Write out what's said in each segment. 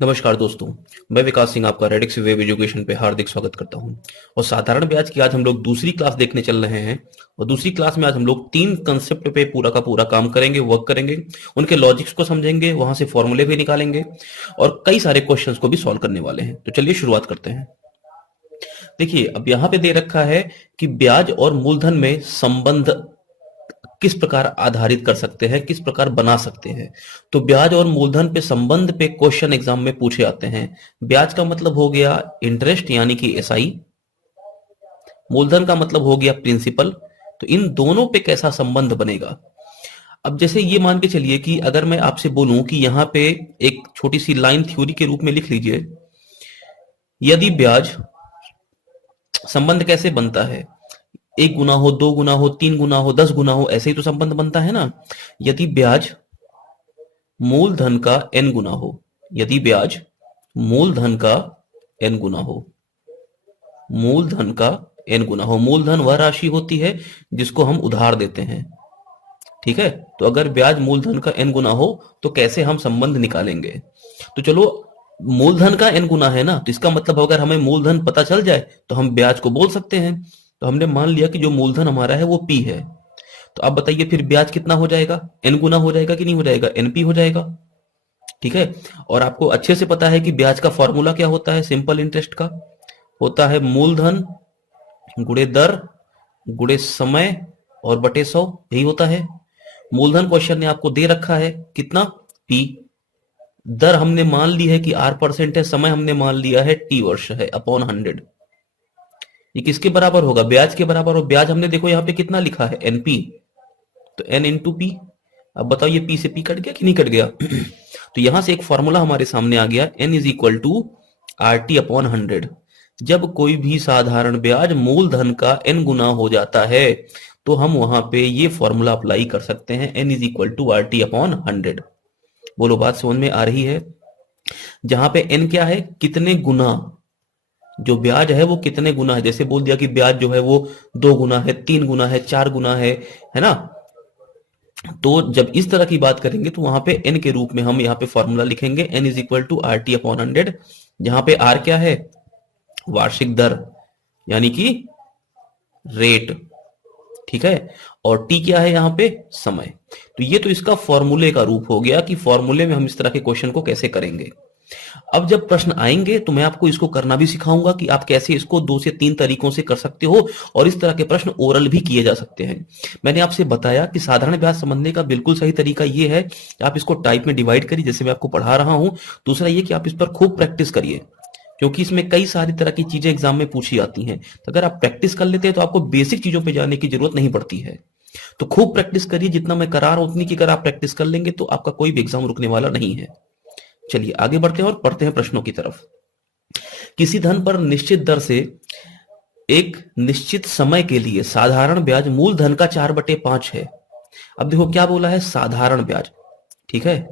नमस्कार दोस्तों। मैं विकास सिंह आपका रेडिक्स वेब एजुकेशन पे हार्दिक स्वागत करता हूं। और साधारण ब्याज की आज हम लोग दूसरी क्लास देखने चल रहे हैं। और दूसरी क्लास में आज हम लोग 3 कंसेप्ट पे पूरा का पूरा काम करेंगे, वर्क करेंगे, उनके लॉजिक्स को समझेंगे, वहां से फॉर्मूले भी निकालेंगे और कई सारे क्वेश्चंस को भी सॉल्व करने वाले हैं। तो चलिए शुरुआत करते हैं। देखिए, अब यहाँ पे दे रखा है कि ब्याज और मूलधन में संबंध किस प्रकार आधारित कर सकते हैं, किस प्रकार बना सकते हैं। तो ब्याज और मूलधन पे संबंध पे क्वेश्चन एग्जाम में पूछे जाते हैं। ब्याज का मतलब हो गया इंटरेस्ट यानी कि एसआई, मूलधन का मतलब हो गया प्रिंसिपल। तो इन दोनों पे कैसा संबंध बनेगा। अब जैसे ये मान के चलिए कि अगर मैं आपसे बोलूं कि यहां पे एक छोटी सी लाइन थ्योरी के रूप में लिख लीजिए, यदि ब्याज संबंध कैसे बनता है, 1 गुना हो, 2 गुना हो, 3 गुना हो, 10 गुना हो, ऐसे ही तो संबंध बनता है ना। यदि ब्याज मूलधन का n गुना हो, यदि ब्याज मूलधन का n गुना हो, मूलधन का n गुना हो, मूलधन वह राशि होती है जिसको हम उधार देते हैं। ठीक है, तो अगर ब्याज मूलधन का n गुना हो तो कैसे हम संबंध निकालेंगे। तो चलो, मूलधन का n गुना है ना, तो इसका मतलब अगर हमें मूलधन पता चल जाए तो हम ब्याज को बोल सकते हैं। तो हमने मान लिया कि जो मूलधन हमारा है वो p है। तो आप बताइए फिर ब्याज कितना हो जाएगा, n गुना हो जाएगा कि नहीं हो जाएगा, np हो जाएगा। ठीक है, और आपको अच्छे से पता है कि ब्याज का फॉर्मूला क्या होता है, सिंपल इंटरेस्ट का होता है मूलधन गुणे दर गुणे समय और बटे 100, यही होता है। मूलधन क्वेश्चन ने आपको दे रखा है कितना, p। दर हमने मान ली है कि r% है, समय हमने मान लिया है t वर्ष है अपॉन 100। ये किसके बराबर होगा, ब्याज के बराबर। और ब्याज हमने देखो यहाँ पे कितना लिखा है, np, तो n इंटू पी। अब बताओ ये p से p कट गया कि नहीं कट गया। तो यहां से एक फॉर्मूला हमारे सामने आ गया, n is equal to R T upon 100। जब कोई भी साधारण ब्याज मूलधन का n गुना हो जाता है तो हम वहां पे ये फॉर्मूला अप्लाई कर सकते हैं, n is equal to R T upon 100। बोलो बात समझ में आ रही है। जहां पे n क्या है, कितने गुना, जो ब्याज है वो कितने गुना है। जैसे बोल दिया कि ब्याज जो है वो 2 गुना है, 3 गुना है, 4 गुना है ना। तो जब इस तरह की बात करेंगे तो वहां पे n के रूप में हम यहाँ पे फॉर्मूला लिखेंगे, n is equal to R T upon 100। जहां पे r क्या है, वार्षिक दर यानी कि रेट। ठीक है, और t क्या है यहाँ पे, समय। तो ये तो इसका फॉर्मूले का रूप हो गया कि फॉर्मूले में हम इस तरह के क्वेश्चन को कैसे करेंगे। अब जब प्रश्न आएंगे तो मैं आपको इसको करना भी सिखाऊंगा कि आप कैसे इसको 2 से 3 तरीकों से कर सकते हो और इस तरह के प्रश्न ओरल भी किए जा सकते हैं। मैंने आपसे बताया कि साधारण ब्याज समझने का बिल्कुल सही तरीका ये है कि आप इसको टाइप में डिवाइड करिए जैसे मैं आपको पढ़ा रहा हूं। दूसरा ये कि आप इस पर खूब प्रैक्टिस करिए, क्योंकि इसमें कई सारी तरह की चीजें एग्जाम में पूछी जाती हैं। तो अगर आप प्रैक्टिस कर लेते हैं तो आपको बेसिक चीजों पे जाने की जरूरत नहीं पड़ती है। तो खूब प्रैक्टिस करिए, जितना मैं करा रहा हूं उतनी की अगर आप प्रैक्टिस कर लेंगे तो आपका कोई भी एग्जाम रुकने वाला नहीं है। चलिए आगे बढ़ते हैं और पढ़ते हैं प्रश्नों की तरफ। किसी धन पर निश्चित दर से एक निश्चित समय के लिए साधारण ब्याज मूल धन का 4/5 है। अब देखो क्या बोला है, साधारण ब्याज। ठीक है,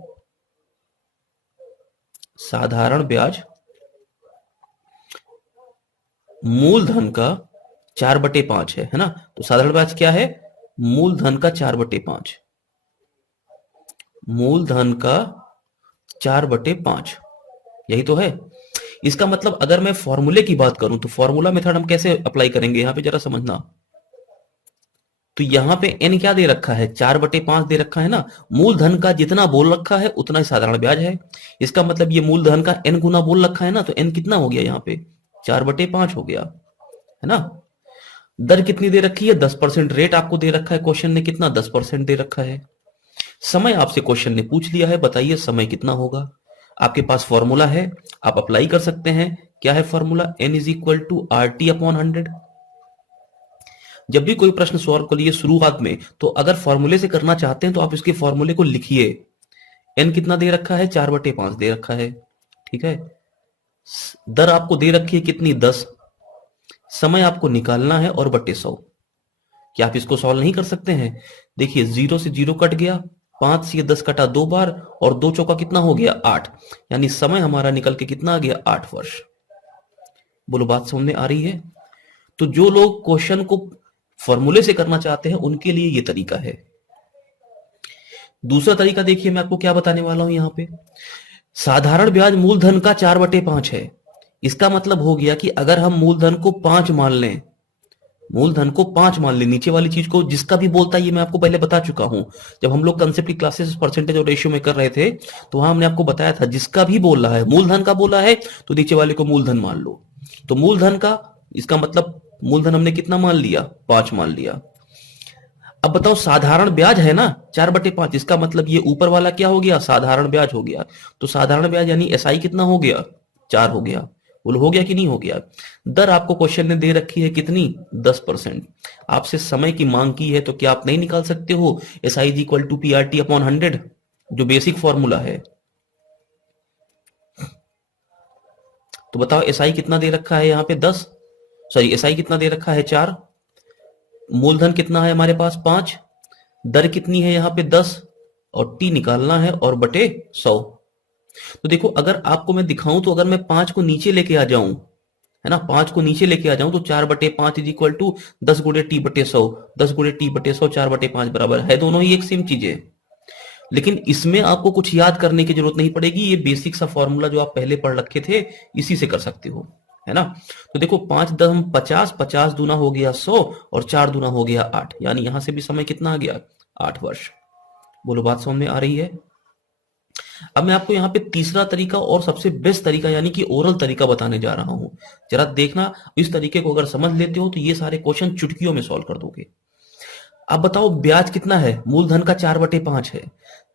साधारण ब्याज मूलधन का 4/5 है ना। तो साधारण ब्याज क्या है, मूलधन का 4/5, मूलधन का 4/5, यही तो है। इसका मतलब अगर मैं फॉर्मूले की बात करूं तो फॉर्मूला मेथड हम कैसे अप्लाई करेंगे, यहां पे जरा समझना। तो यहां पे n क्या दे रखा है, 4/5 दे रखा है ना। मूलधन का जितना बोल रखा है उतना ही साधारण ब्याज है। इसका मतलब ये मूलधन का n गुना बोल रखा है ना, तो n कितना हो गया यहाँ पे, 4/5 हो गया, है ना। दर कितनी दे रखी है, 10%। रेट आपको दे रखा है क्वेश्चन ने कितना, 10% दे रखा है। समय आपसे क्वेश्चन ने पूछ लिया है, बताइए समय कितना होगा। आपके पास फॉर्मूला है, आप अप्लाई कर सकते हैं। क्या है formula, n is equal to R T upon 100। जब भी कोई प्रश्न सॉल्व करिए शुरुआत में, तो अगर फॉर्मूले से करना चाहते हैं तो आप इसके फॉर्मूले को लिखिए। n कितना दे रखा है, 4/5 दे रखा है। ठीक है, दर आपको दे रखी है कितनी, 10। समय आपको निकालना है और बटे 100। क्या आप इसको सॉल्व नहीं कर सकते हैं। देखिए 0 से 0 कट गया, 5 से 10 कटा 2 बार, और 2 चौका कितना हो गया, 8। यानी समय हमारा निकल के कितना आ गया, 8 वर्ष। बोलो बात समझ में आ रही है। तो जो लोग क्वेश्चन को फॉर्मूले से करना चाहते हैं उनके लिए ये तरीका है। दूसरा तरीका देखिए मैं आपको क्या बताने वाला हूं यहां पे। साधारण ब्याज मूलधन का 4/5 है। इसका मतलब हो गया कि अगर हम मूलधन को 5 मान लें, मूलधन को 5 मान लें, नीचे वाली चीज को जिसका भी बोलता है ये मैं आपको पहले बता चुका हूं। जब हम लोग कंसेप्ट की क्लासेस परसेंटेज और रेशियो में कर रहे थे तो वहां हमने आपको बताया था जिसका भी बोल रहा है, मूलधन का बोला है तो नीचे वाले को मूलधन मान लो। तो मूलधन का, इसका मतलब मूलधन हमने कितना मान लिया, 5 मान लिया। अब बताओ साधारण ब्याज है ना 4/5, इसका मतलब ये ऊपर वाला क्या हो गया, साधारण ब्याज हो गया। तो साधारण ब्याज यानी एसआई कितना हो गया, 4 हो गया। बोलो हो गया कि नहीं हो गया। दर आपको क्वेश्चन ने दे रखी है कितनी, 10%। आपसे समय की मांग की है तो क्या आप नहीं निकाल सकते हो, SI is equal to PRT upon 100, जो बेसिक फॉर्मूला है। तो बताओ एसआई कितना दे रखा है यहाँ पे 10, सॉरी एसआई कितना दे रखा है 4, मूलधन कितना है हमारे पास 5, दर कितनी है यहाँ पे 10, और टी निकालना है और बटे 100। तो देखो अगर आपको मैं दिखाऊं तो अगर मैं 5 को नीचे लेके आ जाऊं, है ना, 5 को नीचे लेके आ जाऊं तो 4/5 इज इक्वल टू 10 गुणे टी बटे 100, 10 गुणे टी बटे 100 4/5 बराबर है, दोनों ही एक सेम चीज है। लेकिन इसमें आपको कुछ याद करने की जरूरत नहीं पड़ेगी, ये बेसिक सा फॉर्मूला जो आप पहले पढ़ रखे थे इसी से कर सकते हो, है ना। तो देखो 5 10 50, 50 दूना हो गया 100 और 4 दूना हो गया 8, यानी यहां से भी समय कितना आ गया, 8 वर्ष। बोलो बात समझ में आ रही है। अब मैं आपको यहाँ पे तीसरा तरीका और सबसे बेस्ट तरीका यानी कि ओरल तरीका बताने जा रहा हूं। जरा देखना, इस तरीके को अगर समझ लेते हो तो ये सारे क्वेश्चन चुटकियों में सॉल्व कर दोगे। अब बताओ ब्याज कितना है, मूलधन का 4/5 है।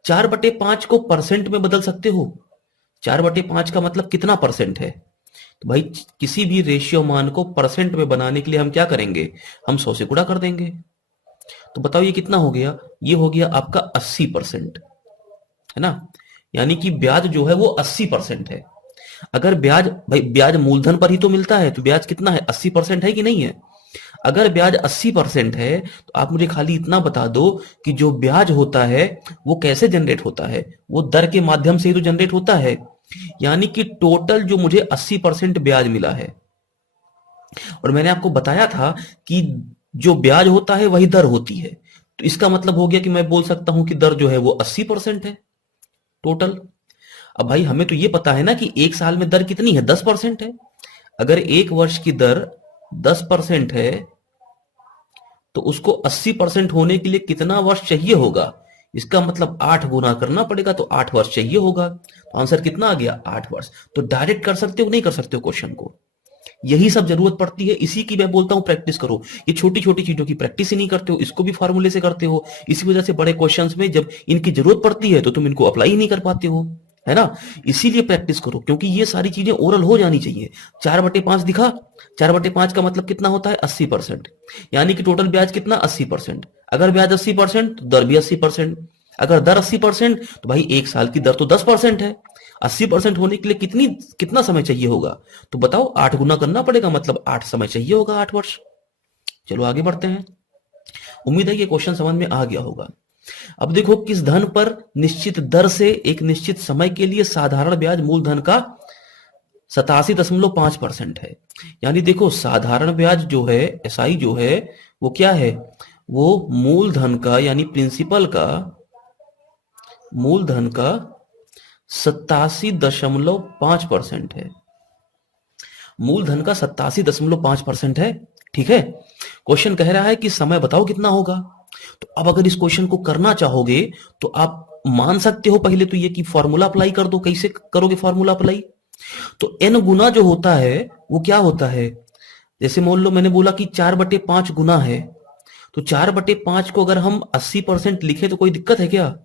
4/5 को परसेंट में बदल सकते हो, 4/5 का मतलब कितना परसेंट है। तो भाई किसी भी रेशियो मान को परसेंट में बनाने के लिए हम क्या करेंगे, हम 100 से गुणा कर देंगे। तो बताओ ये कितना हो गया, ये हो गया आपका 80%, है ना। यानी कि ब्याज जो है वो 80% है। अगर ब्याज, भाई ब्याज मूलधन पर ही तो मिलता है, तो ब्याज कितना है, 80% है कि नहीं है। अगर ब्याज 80% है तो आप मुझे खाली इतना बता दो कि जो ब्याज होता है वो कैसे जनरेट होता है, वो दर के माध्यम से ही तो जनरेट होता है। यानी कि टोटल जो मुझे 80% ब्याज मिला है, और मैंने आपको बताया था कि जो ब्याज होता है वही दर होती है, तो इसका मतलब हो गया कि मैं बोल सकता हूं कि दर जो है वो 80% है टोटल। अब भाई हमें तो ये पता है ना कि एक साल में दर कितनी है, 10% है। अगर एक वर्ष की दर 10% है तो उसको 80% होने के लिए कितना वर्ष चाहिए होगा, इसका मतलब 8 गुना करना पड़ेगा, तो 8 वर्ष चाहिए होगा। तो आंसर कितना आ गया, 8 वर्ष। तो डायरेक्ट कर सकते हो नहीं कर सकते हो क्वेश्चन को, यही सब जरूरत पड़ती है, इसी की मैं बोलता हूं प्रैक्टिस करो। ये छोटी छोटी चीजों की प्रैक्टिस ही नहीं करते हो, इसको भी फार्मूले से करते हो, इसी वजह से बड़े क्वेश्चंस में जब इनकी जरूरत पड़ती है तो तुम इनको अप्लाई ही नहीं कर पाते हो, है ना। इसीलिए प्रैक्टिस करो, क्योंकि ये सारी चीजें ओरल हो जानी चाहिए। 4/5 दिखा, 4/5 का मतलब कितना होता है, 80%। यानी कि टोटल ब्याज कितना, 80%। अगर ब्याज 80% तो दर भी 80%। अगर दर 80% तो भाई एक साल की दर तो 10% है। 80% होने के लिए कितना समय चाहिए होगा, तो बताओ 8 गुना करना पड़ेगा, मतलब 8 समय चाहिए होगा, 8 वर्ष। चलो आगे बढ़ते हैं। उम्मीद है कि क्वेश्चन समझ में आ गया होगा। अब देखो किस धन पर निश्चित दर से एक निश्चित समय के लिए साधारण ब्याज मूलधन का 87.5% है। यानी देखो साधारण ब्याज जो है, एसआई जो है वो क्या है, वो मूलधन का यानी प्रिंसिपल का, मूलधन का 87.5% है। मूलधन का 87.5% है, ठीक है। क्वेश्चन कह रहा है कि समय बताओ कितना होगा। तो अब अगर इस क्वेश्चन को करना चाहोगे तो आप मान सकते हो पहले तो ये कि फॉर्मूला अप्लाई कर दो। कैसे करोगे फॉर्मूला अप्लाई, तो n गुना जो होता है वो क्या होता है, जैसे मान लो मैंने बोला कि 4/5 गुना है, तो 4/5 को अगर हम 80% लिखे तो कोई दिक्कत है क्या,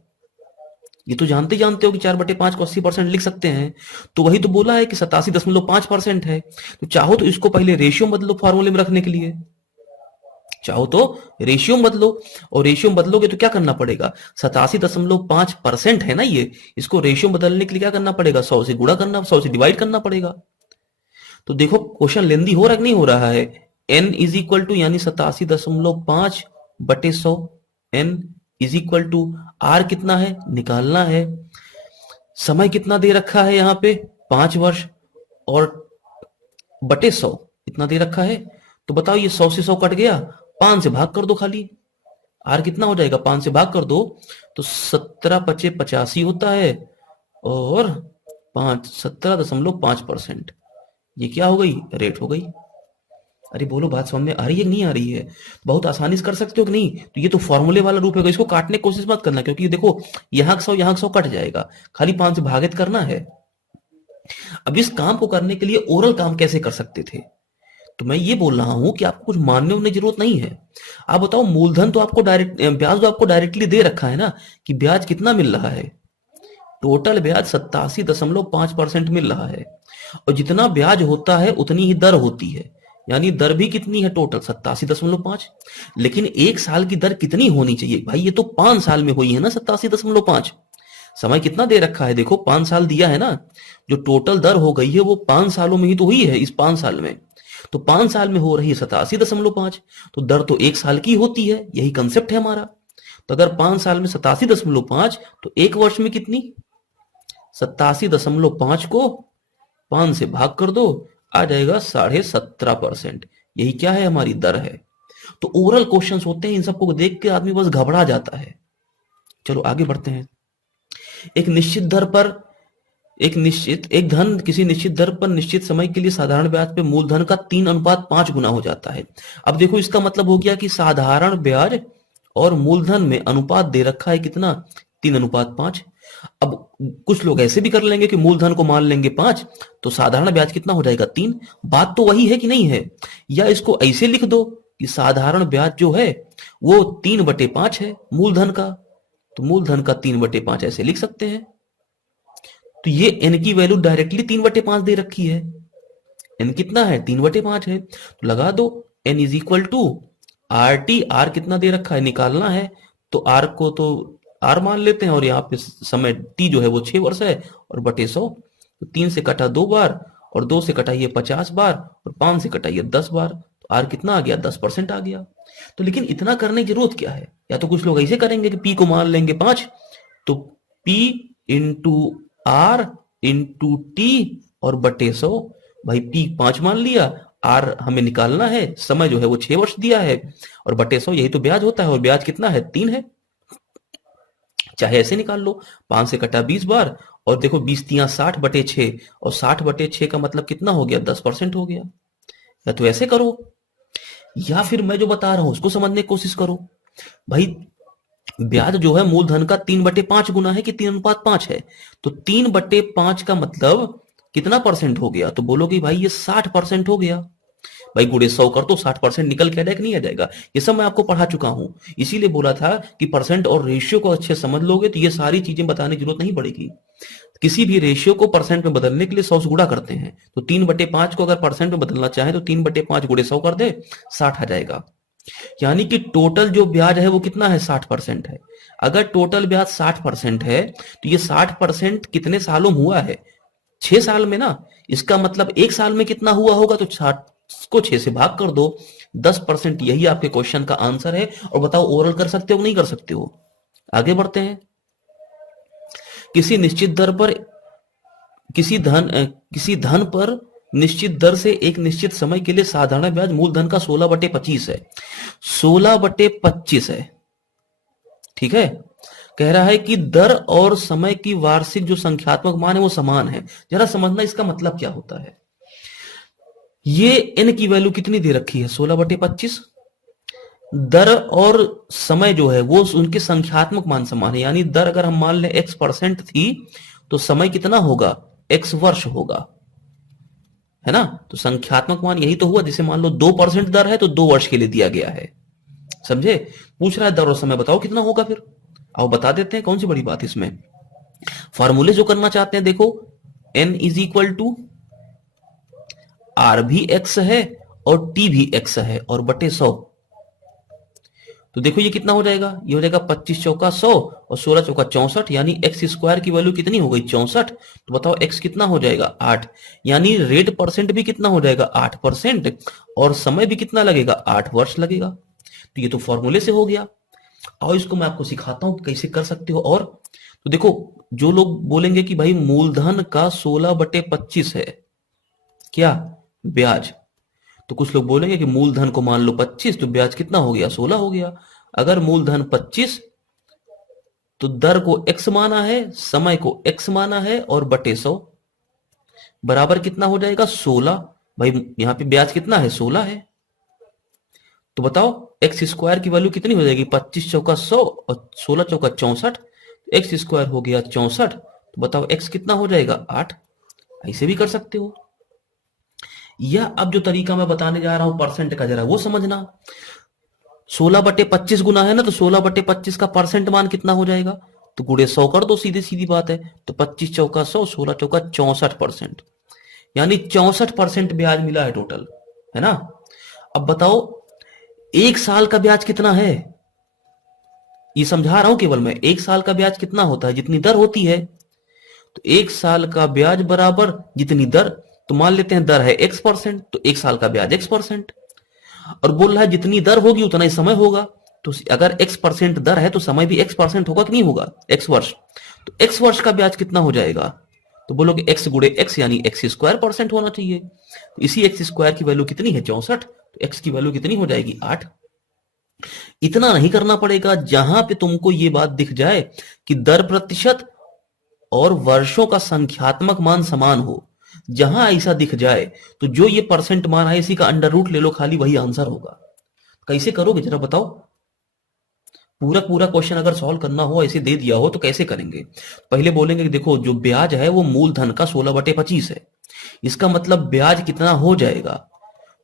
ये तो जानते जानते हो कि 4/5 को 80% लिख सकते हैं। तो वही तो बोला है कि 87.5% है। तो चाहो तो इसको पहले रेशियो बदलो फॉर्मूले में रखने के लिए, चाहो तो रेशियो बदलो, और रेशियो बदलोगे तो क्या करना पड़ेगा, 87.5% है ना ये, इसको रेशियो बदलने के लिए क्या करना पड़ेगा, 100 से गुणा करना, 100 से डिवाइड करना पड़ेगा। तो देखो क्वेश्चन लेंदी हो रहा कि नहीं हो रहा है। n इज इक्वल टू यानी 87.5/100, n is equal to R कितना है निकालना है, समय कितना दे रखा है यहाँ पे 5 वर्ष, और बटे 100 इतना दे रखा है। तो बताओ ये 100 से 100 कट गया, 5 से भाग कर दो खाली, आर कितना हो जाएगा, 5 से भाग कर दो तो 17 × 5 = 85 होता है, और 17.5%। ये क्या हो गई? रेट हो गई। अरे बोलो, बात समझ में आ रही है कि नहीं आ रही है? बहुत आसानी से कर सकते हो कि नहीं? तो ये तो फॉर्मूले वाला रूप है, इसको काटने की कोशिश मत करना, क्योंकि ये देखो यहाँ का 100 यहाँ का 100 कट जाएगा, खाली 5 से भागित करना है। अब इस काम को करने के लिए ओरल काम कैसे कर सकते थे? तो मैं ये बोल रहा हूं कि आपको कुछ मानने उनने जरूरत नहीं है। आप बताओ, मूलधन तो आपको डायरेक्ट, ब्याज तो आपको डायरेक्टली दे रखा है ना, कि ब्याज कितना मिल रहा है। टोटल ब्याज 87.5% मिल रहा है, और जितना ब्याज होता है उतनी ही दर होती है, यानी दर भी कितनी है? टोटल 87.5। लेकिन एक साल की दर कितनी होनी चाहिए भाई? ये तो 5 साल में हुई है ना 87.5। समय कितना दे रखा है? देखो 5 साल दिया है ना, जो टोटल दर हो गई है वो 5 सालों में ही तो हुई है, इस 5 साल में। तो 5 साल में हो रही है 87.5, तो दर तो एक साल की होती है, यही कंसेप्ट है हमारा। तो अगर 5 साल में 87.5, तो एक वर्ष में कितनी? 87.5 को 5 से भाग कर दो, आ जाएगा 17.5%। यही क्या है? हमारी दर है। तो ओरल क्वेश्चंस होते हैं, इन सबको देख के आदमी बस घबरा जाता है। चलो आगे बढ़ते हैं। एक निश्चित दर पर एक धन किसी निश्चित दर पर निश्चित समय के लिए साधारण ब्याज पे मूलधन का 3:5 गुना हो जाता है। अब देखो, इसका मतलब हो गया कि साधारण ब्याज और मूलधन में अनुपात दे रखा है कितना? 3:5। अब कुछ लोग ऐसे भी कर लेंगे कि मूलधन को मान लेंगे 5, तो साधारण ब्याज कितना हो जाएगा? 3। बात तो वही है कि नहीं है? या इसको ऐसे लिख दो कि साधारण ब्याज जो है वो 3/5 है मूलधन का, तो मूलधन का 3/5 ऐसे लिख सकते हैं। तो ये n की वैल्यू डायरेक्टली 3/5 दे रखी है। n कितना है? 3/5 है। तो लगा दो n is equal to R T. R कितना दे रखा है? निकालना है, तो आर को तो आर मान लेते हैं, और यहाँ पे समय टी जो है वो 6 वर्ष है, और बटे 100। तो 3 से कटा 2 बार, और 2 से कटाइए 50 बार, और 5 से कटाइए 10 बार, तो आर कितना आ गया? 10% आ गया। तो लेकिन इतना करने की जरूरत क्या है? या तो कुछ लोग ऐसे करेंगे कि पी को मान लेंगे 5, तो P into R into T और बटे 100। भाई पी 5 मान लिया, आर हमें निकालना है, समय जो है वो 6 वर्ष दिया है, और बटे 100 यही तो ब्याज होता है, और ब्याज कितना है? 3 है। चाहे ऐसे निकाल लो, 5 से कटा 20 बार, और देखो 20 तिया 60/6, और 60/6 का मतलब कितना हो गया? 10% हो गया। या तो ऐसे करो, या फिर मैं जो बता रहा हूं उसको समझने की कोशिश करो। भाई ब्याज जो है मूलधन का 3/5 गुना है कि 3:5 है, तो 3/5 का मतलब कितना परसेंट हो गया? तो बोलोगे भाई ये 60% हो गया। भाई गुणे 100 कर तो 60% निकल के आ जाएगा कि नहीं आ जाएगा? ये सब मैं आपको पढ़ा चुका हूं, इसीलिए बोला था कि परसेंट और रेशियो को अच्छे समझ लोगे तो ये सारी चीजें बताने की जरूरत नहीं पड़ेगी। किसी भी रेशियो को परसेंट में बदलने के लिए 100 से गुणा करते हैं, तो 3/5 को अगर परसेंट में बदलना चाहे तो 3/5 गुणे 100 कर दे, 60 आ जाएगा। यानी कि टोटल जो ब्याज है वो कितना है? 60% है। अगर टोटल ब्याज 60% है, तो ये 60% कितने सालों में हुआ है? 6 साल में ना। इसका मतलब एक साल में कितना हुआ होगा? तो 60 को 6 से भाग कर दो, 10%। यही आपके क्वेश्चन का आंसर है। और बताओ, ओरल कर सकते हो नहीं कर सकते हो? आगे बढ़ते हैं। किसी निश्चित दर पर किसी धन पर निश्चित दर से एक निश्चित समय के लिए साधारण ब्याज मूलधन का 16/25 है। 16/25 है, ठीक है। कह रहा है कि दर और समय की वार्षिक जो संख्यात्मक मान है वो समान है। जरा समझना इसका मतलब क्या होता है। ये n की वैल्यू कितनी दे रखी है? 16/25। दर और समय जो है वो उनके संख्यात्मक मान समान है, यानी दर अगर हम मान लें x% थी, तो समय कितना होगा? x वर्ष होगा, है ना। तो संख्यात्मक मान यही तो हुआ, जैसे मान लो 2% दर है तो 2 वर्ष के लिए दिया गया है, समझे। पूछ रहा है दर और समय बताओ कितना होगा, फिर आओ बता देते हैं, कौन सी बड़ी बात इसमें। फॉर्मूले जो करना चाहते हैं देखो, n is equal to R भी x है और t भी x है, और बटे 100। तो देखो ये कितना हो जाएगा? ये हो जाएगा 25 चौका 100 और 16 चौका 64, यानी एक्स स्क्वायर की वैल्यू कितनी हो गई? 64। तो बताओ x कितना हो जाएगा? 8। यानी रेट परसेंट भी कितना हो जाएगा? 8%, और समय भी कितना लगेगा? 8 वर्ष लगेगा। तो ये तो फॉर्मूले से हो गया। और इसको मैं आपको सिखाता हूं कैसे कर सकते हो। और तो देखो, जो लोग बोलेंगे कि भाई मूलधन का 16/25 है क्या ब्याज, तो कुछ लोग बोलेंगे कि मूलधन को मान लो 25, तो ब्याज कितना हो गया? 16 हो गया। अगर मूलधन 25, तो दर को x माना है, समय को x माना है, और बटे 100। बराबर कितना हो जाएगा 16। भाई यहाँ पे ब्याज कितना है 16 है, तो बताओ एक्स स्क्वायर की वैल्यू कितनी हो जाएगी 25 चौका 100 और 16 चौका 64, एक्स स्क्वायर हो गया 64, तो बताओ एक्स कितना हो जाएगा 8। ऐसे भी कर सकते हो, या अब जो तरीका मैं बताने जा रहा हूं परसेंट का जरा वो समझना। 16/25 गुना है ना, तो 16/25 का परसेंट मान कितना हो जाएगा, तो गुणे 100 कर दो, सीधी सीधी बात है। तो 25 चौका 100, 16 चौका 64%, यानी 64% ब्याज मिला है टोटल, है ना। अब बताओ एक साल का ब्याज कितना है, ये समझा रहा हूं केवल मैं। एक साल का ब्याज कितना होता है, जितनी दर होती है, तो एक साल का ब्याज बराबर जितनी दर, तो मान लेते हैं दर है x%, तो एक साल का ब्याज x%, और बोल रहा है जितनी दर होगी उतना ही समय होगा, तो अगर x% दर है तो समय भी x% होगा कि नहीं होगा, x वर्ष, तो x वर्ष का ब्याज कितना हो जाएगा, तो बोलोगे x गुणे x यानी x² % होना चाहिए। तो इसी x² की वैल्यू कितनी है 64, तो x की वैल्यू कितनी हो जाएगी 8। इतना नहीं करना पड़ेगा, जहां पे तुमको ये बात दिख जाए कि दर प्रतिशत और वर्षों का संख्यात्मक मान समान हो, जहां ऐसा दिख जाए तो जो ये परसेंट मान है इसी का अंडर रूट ले लो, खाली वही आंसर होगा। कैसे करोगे जरा बताओ, पूरा पूरा क्वेश्चन अगर सॉल्व करना हो, ऐसे दे दिया हो तो कैसे करेंगे। पहले बोलेंगे कि देखो जो ब्याज है वो मूलधन का 16/25 है, इसका मतलब ब्याज कितना हो जाएगा,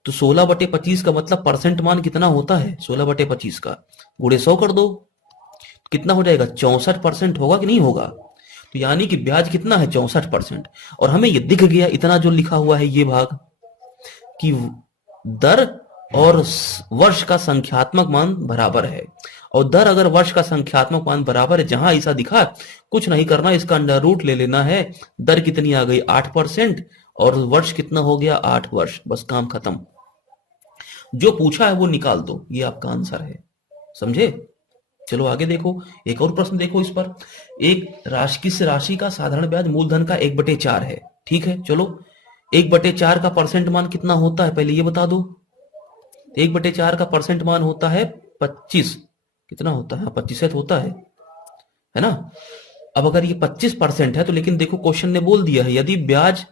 तो 16/25 का मतलब परसेंट मान कितना होता है 16/25 का, गुणे 100 कर दो, कितना हो जाएगा 64% होगा कि नहीं होगा। तो यानी कि ब्याज कितना है 64%, और हमें ये दिख गया इतना जो लिखा हुआ है ये भाग, कि दर और वर्ष का संख्यात्मक मान बराबर है, और दर अगर वर्ष का संख्यात्मक मान बराबर है, जहां ऐसा दिखा कुछ नहीं करना, इसका अंडर रूट ले लेना है। दर कितनी आ गई 8%, और वर्ष कितना हो गया 8 वर्ष, बस काम खत्म। जो पूछा है वो निकाल दो, ये आपका आंसर है, समझे। चलो आगे देखो, एक और प्रश्न देखो इस पर। एक राशि, किस राशि का साधारण ब्याज मूलधन का 1/4 है, ठीक है। चलो 1/4 का परसेंट मान कितना होता है पहले ये बता दो। 1/4 का परसेंट मान होता है 25, कितना होता है 25 होता है ना। अब अगर ये 25% है तो, लेकिन देखो क्वेश्चन ने बोल दिया है यदि ब्याज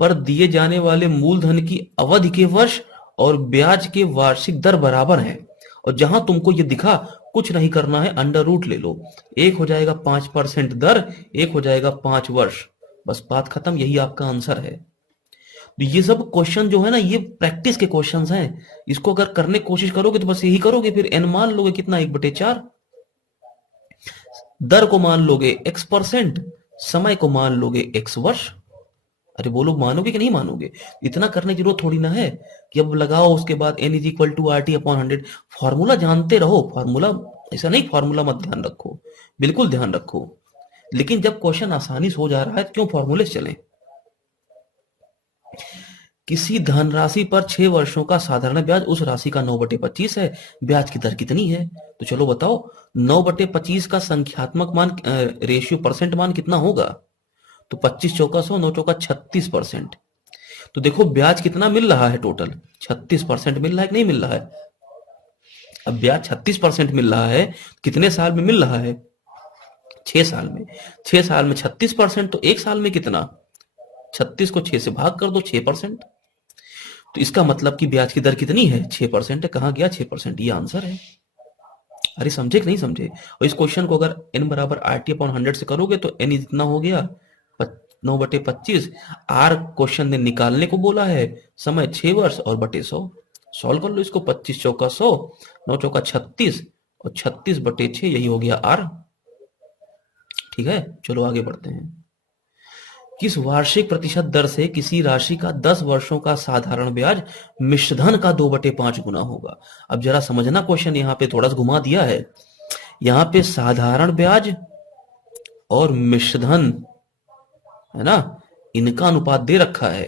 पर दिए जाने वाले मूलधन की अवधि के वर्ष और ब्याज के वार्षिक दर बराबर है, और जहां तुमको ये दिखा कुछ नहीं करना है, अंडर रूट ले लो, एक हो जाएगा 5% दर, एक हो जाएगा 5 वर्ष, बस बात खत्म, यही आपका आंसर है। तो ये सब क्वेश्चन जो है ना ये प्रैक्टिस के क्वेश्चंस हैं, इसको अगर करने की कोशिश करोगे तो बस यही करोगे, फिर n मान लोगे कितना 1/4, दर को मान लोगे x%, समय को मान लोगे x वर्ष। अरे बोलो मानोगे कि नहीं मानोगे, इतना करने की जरूरत थोड़ी ना है कि अब लगाओ उसके बाद n = RT/100, फॉर्मूला जानते रहो, फॉर्मूला ऐसा नहीं फॉर्मूला मत ध्यान रखो, बिल्कुल ध्यान रखो, लेकिन जब क्वेश्चन आसानी से हो जा रहा है क्यों फॉर्मूले से चलें। किसी धनराशि पर 6 वर्षों का साधारण ब्याज उस राशि का 9/25 है, ब्याज की दर कितनी है, तो चलो बताओ 9/25 का संख्यात्मक मान रेशियो परसेंट मान कितना होगा, तो 25 चौका 100, 9 चौका 36%। तो देखो ब्याज कितना मिल रहा है टोटल 36% मिल रहा है कि नहीं मिल रहा है। अब ब्याज 36% मिल रहा है, कितने साल में मिल रहा है 6 साल में, 6 साल में 36%, तो एक साल में कितना, 36 को 6 से भाग कर दो 6%, तो इसका मतलब कि ब्याज की दर कितनी है 6% है। कहां गया 6%, ये आंसर है। अरे समझे कि नहीं समझे। और इस क्वेश्चन को अगर n बराबर RT/100 से करोगे तो n इतना हो गया 9/25, आर क्वेश्चन ने निकालने को बोला है, समय 6 वर्ष और बटे 100, सॉल्व कर लो इसको, 25 चौका 100, 9 चौका 36 और 36/6, यही हो गया आर। ठीक है, चलो आगे बढ़ते हैं। किस वार्षिक प्रतिशत दर से किसी राशि का 10 वर्षों का साधारण ब्याज मिश्रधन का 2/5 गुना होगा। अब जरा समझना, क्वेश्चन यहाँ पे थोड़ा सा घुमा दिया है, यहाँ पे साधारण ब्याज और मिश्रधन है ना, इनका अनुपात दे रखा है,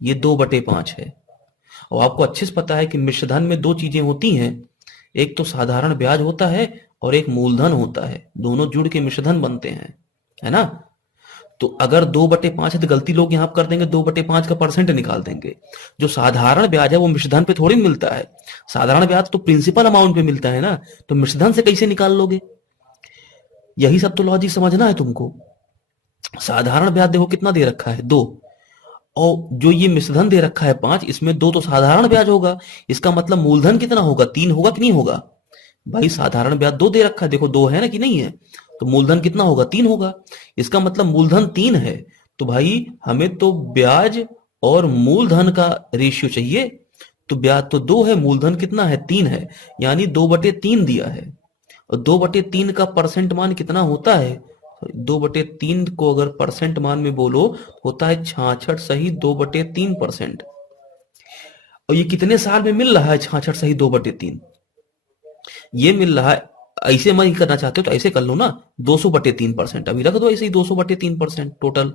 ये 2/5 है। और आपको अच्छे से पता है कि मिश्रधन में दो चीजें होती हैं, एक तो साधारण ब्याज होता है और एक मूलधन होता है, दोनों जुड़ के मिश्रधन बनते हैं, है ना। तो अगर 2/5 है तो गलती लोग यहां कर देंगे 2/5 का परसेंट निकाल देंगे। जो साधारण ब्याज है वो मिश्रधन पे थोड़ी मिलता है, साधारण ब्याज तो प्रिंसिपल अमाउंट पे मिलता है ना, तो मिश्रधन से कैसे निकाल लोगे। यही सब तो लॉजिक समझना है तुमको। साधारण ब्याज देखो कितना दे रखा है 2, और जो ये मिश्रधन दे रखा है 5, इसमें 2 तो साधारण ब्याज होगा। इसका मतलब मूलधन कितना होगा, 3 होगा कि नहीं होगा? भाई साधारण ब्याज 2 दे रखा है, देखो 2 है ना कि नहीं है, तो मूलधन कितना होगा, 3 होगा। इसका मतलब मूलधन 3 है, तो भाई हमें तो ब्याज और मूलधन का रेशियो चाहिए। तो ब्याज तो 2 है, मूलधन कितना है, 3 है, यानी 2/3 दिया है। और 2/3 का परसेंट मान कितना होता है, 2/3 को अगर परसेंट मान में बोलो होता है 66 सही 2/3%। और ये कितने साल में मिल रहा है 66 सही 2/3? ये मिल रहा है, ऐसे मत करना चाहते हो तो ऐसे कर लो ना, 200/3%। अभी रख दो ऐसे ही 200/3% टोटल।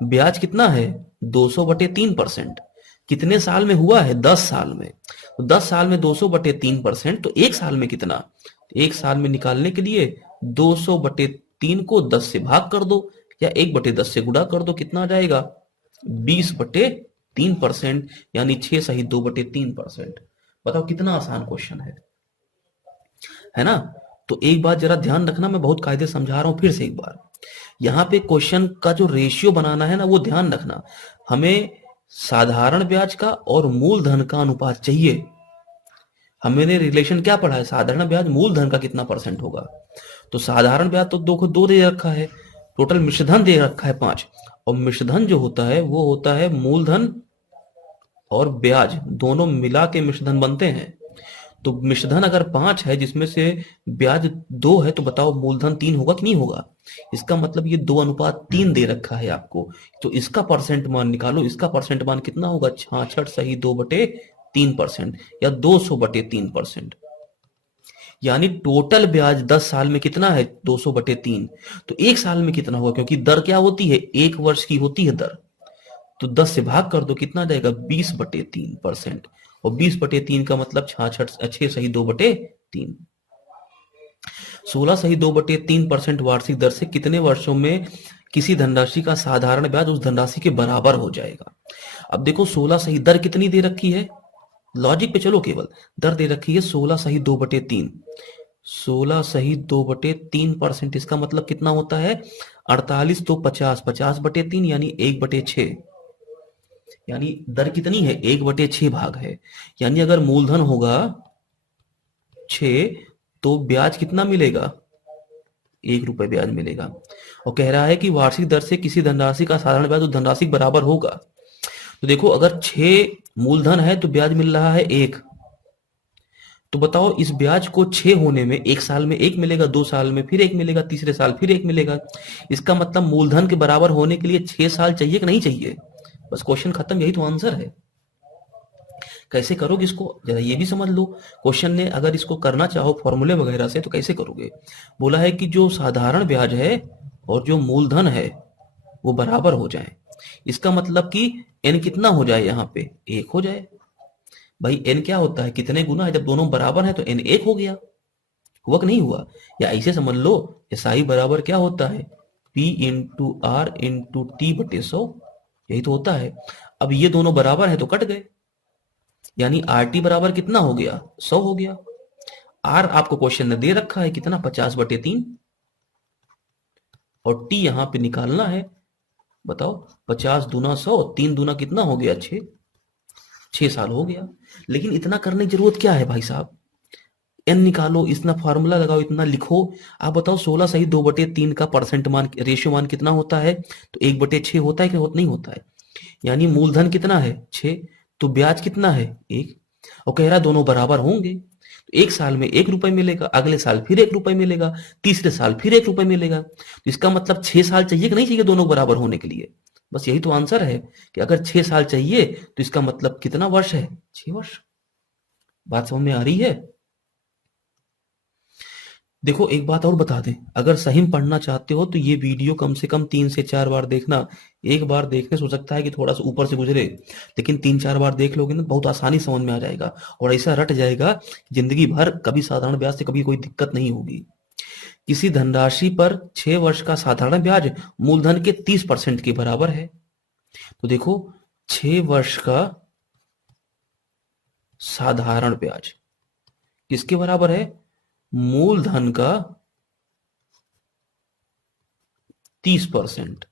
ब्याज कितना है, 200/3%। कितने साल में हुआ है, 10 साल में। तो 10 साल में 200/3%, तो एक साल में कितना, एक साल में निकालने के लिए 200/3 को 10 से भाग कर दो, या 1/10 से गुणा कर दो, कितना आ जाएगा, 20/3%, यानी 6 सही 2/3%। बताओ कितना आसान क्वेश्चन है ना? तो एक बात जरा ध्यान रखना, मैं बहुत कायदे समझा रहा हूं फिर से एक बार। यहाँ पे क्वेश्चन का जो रेशियो बनाना है ना, वो ध्यान रखना। हमें साधारण ब्याज का और मूलधन का अनुपात चाहिए। हमने रिलेशन क्या पढ़ा है, साधारण ब्याज मूलधन का कितना परसेंट होगा। तो साधारण ब्याज तो 2 को 2 दे रखा है, टोटल मिश्रधन दे रखा है 5, और मिश्रधन जो होता है वो होता है मूलधन और ब्याज दोनों मिला के मिश्रधन बनते हैं। तो मिश्रधन अगर 5 है जिसमें से ब्याज 2 है, तो बताओ मूलधन 3 होगा कि नहीं होगा? इसका मतलब ये 2:3 दे रखा है आपको, तो इसका परसेंट मान निकालो। इसका परसेंट मान कितना होगा, 66 सही 2/3%, या 200/3%। यानी टोटल ब्याज 10 साल में कितना है, 200/3। तो एक साल में कितना होगा, क्योंकि दर क्या होती है, 1 वर्ष की होती है दर। तो 10 से भाग कर दो, कितना जाएगा, 20/3%। और 20/3 का मतलब 6 सही 2/3। 16 सही 2/3% वार्षिक दर से कितने वर्षों में किसी धनराशि का साधारण ब्याज उस धनराशि के बराबर हो जाएगा? अब देखो 16 सही दर कितनी दे रखी है, लॉजिक पे चलो, केवल दर दे रखी है 16 सही 2/3। 16 सही 2/3%, इसका मतलब कितना होता है, 48 तो 50, 50/3 यानी 1/6। यानी दर कितनी है, 1/6 भाग है। यानी अगर मूलधन होगा 6, तो ब्याज कितना मिलेगा, 1 रुपए ब्याज मिलेगा। और कह रहा है कि वार्षिक दर से किसी धनराशि का साधारण ब्याज उस धनराशि के बराबर होगा। तो देखो अगर 6 मूलधन है तो ब्याज मिल रहा है 1। तो बताओ इस ब्याज को 6 होने में, 1 साल में 1 मिलेगा, 2 साल में फिर 1 मिलेगा, तीसरे साल फिर 1 मिलेगा। इसका मतलब मूलधन के बराबर होने के लिए 6 साल चाहिए कि नहीं चाहिए? बस क्वेश्चन खत्म, यही तो आंसर है। कैसे करोगे इसको, जरा ये भी समझ लो। क्वेश्चन ने अगर इसको करना चाहो फॉर्मूले वगैरह से, तो कैसे करोगे? बोला है कि जो साधारण ब्याज है और जो मूलधन है वो बराबर हो जाए। इसका मतलब कि n कितना हो जाए, यहाँ पे 1 हो जाए। भाई n क्या होता है, कितने गुना है, जब दोनों बराबर है तो n 1 हो गया। हुआ कि नहीं हुआ? या ऐसे समझ लो, SI बराबर क्या होता है, P/R/T/100। यही तो होता है। अब ये दोनों बराबर है तो कट गए, यानी RT बराबर कितना हो गया, 100 हो गया। R आपको क्वेश्चन ने दे रखा है कितना, 50/3, और T यहां पे निकालना है। बताओ 50 दूना 100, 3 दूना कितना हो गया, 6। 6 साल हो गया। लेकिन इतना करने की जरूरत क्या है भाई साहब, n निकालो, इतना फार्मूला लगाओ, इतना लिखो। आप बताओ 16 सही 2/3 का परसेंट मान, रेशियो मान कितना होता है, तो 1/6 होता है कि नहीं होता है? यानी मूलधन कितना है, 6, तो ब्याज कितना है, 1। और कह रहा दोनों बराबर होंगे, तो एक साल में 1 रुपए मिलेगा, अगले साल फिर 1 रुपए मिलेगा, तीसरे साल फिर 1 रुपए मिलेगा। तो इसका मतलब 6 साल चाहिए कि नहीं चाहिए दोनों बराबर होने के लिए? बस यही तो आंसर है कि अगर 6 साल चाहिए तो इसका मतलब कितना वर्ष है, 6 वर्ष। बात समझ में आ रही है? देखो एक बात और बता दें, अगर सही में पढ़ना चाहते हो तो ये वीडियो कम से कम 3 से 4 बार देखना। एक बार देखने से हो सकता है कि थोड़ा सा ऊपर से गुजरे, लेकिन 3-4 बार देख लोगे ना, बहुत आसानी समझ में आ जाएगा, और ऐसा रट जाएगा जिंदगी भर कभी साधारण ब्याज से कभी कोई दिक्कत नहीं होगी। किसी धनराशि पर 6 वर्ष का साधारण ब्याज मूलधन के 30% के बराबर है। तो देखो 6 वर्ष का साधारण ब्याज किसके बराबर है, मूलधन का 30%।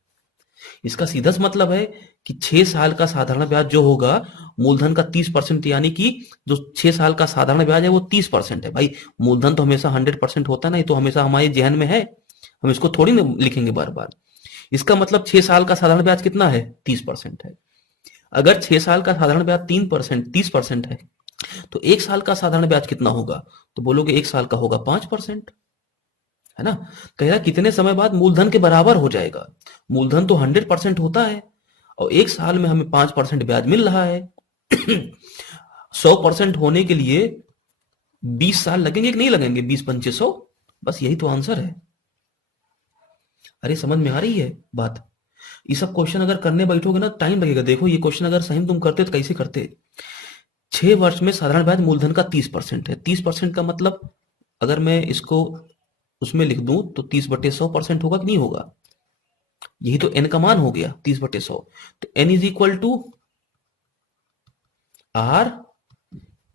इसका सीधा सा मतलब है कि 6 साल का साधारण ब्याज जो होगा मूलधन का 30%, यानी कि जो 6 साल का साधारण ब्याज है वो 30% है। भाई मूलधन तो हमेशा 100% होता नहीं, तो हमेशा हमारे जहन में है, हम इसको थोड़ी ना लिखेंगे बार बार। इसका मतलब 6 साल का साधारण ब्याज कितना है, 30% है। अगर 6 साल का साधारण ब्याज 3% 30% है, तो 1 साल का साधारण ब्याज कितना होगा, तो बोलोगे 1 साल का होगा 5%, है ना। कह रहा कितने समय बाद मूलधन के बराबर हो जाएगा। मूलधन तो 100% होता है और 1 साल में हमें 5% ब्याज मिल रहा है। 100% होने के लिए 20 साल लगेंगे कि नहीं लगेंगे, 20-2500, बस यही तो आंसर है। अरे समझ में आ रही है बात। ये सब क्वेश्चन अगर करने बैठोगे ना टाइम लगेगा। देखो ये क्वेश्चन अगर सही में तुम करते तो कैसे करते। 6 वर्ष में साधारण ब्याज मूलधन का 30% है। 30% का मतलब अगर मैं इसको उसमें लिख दूं तो 30/100% होगा कि नहीं होगा। यही तो n का मान हो गया, 30/100। तो n is equal to R,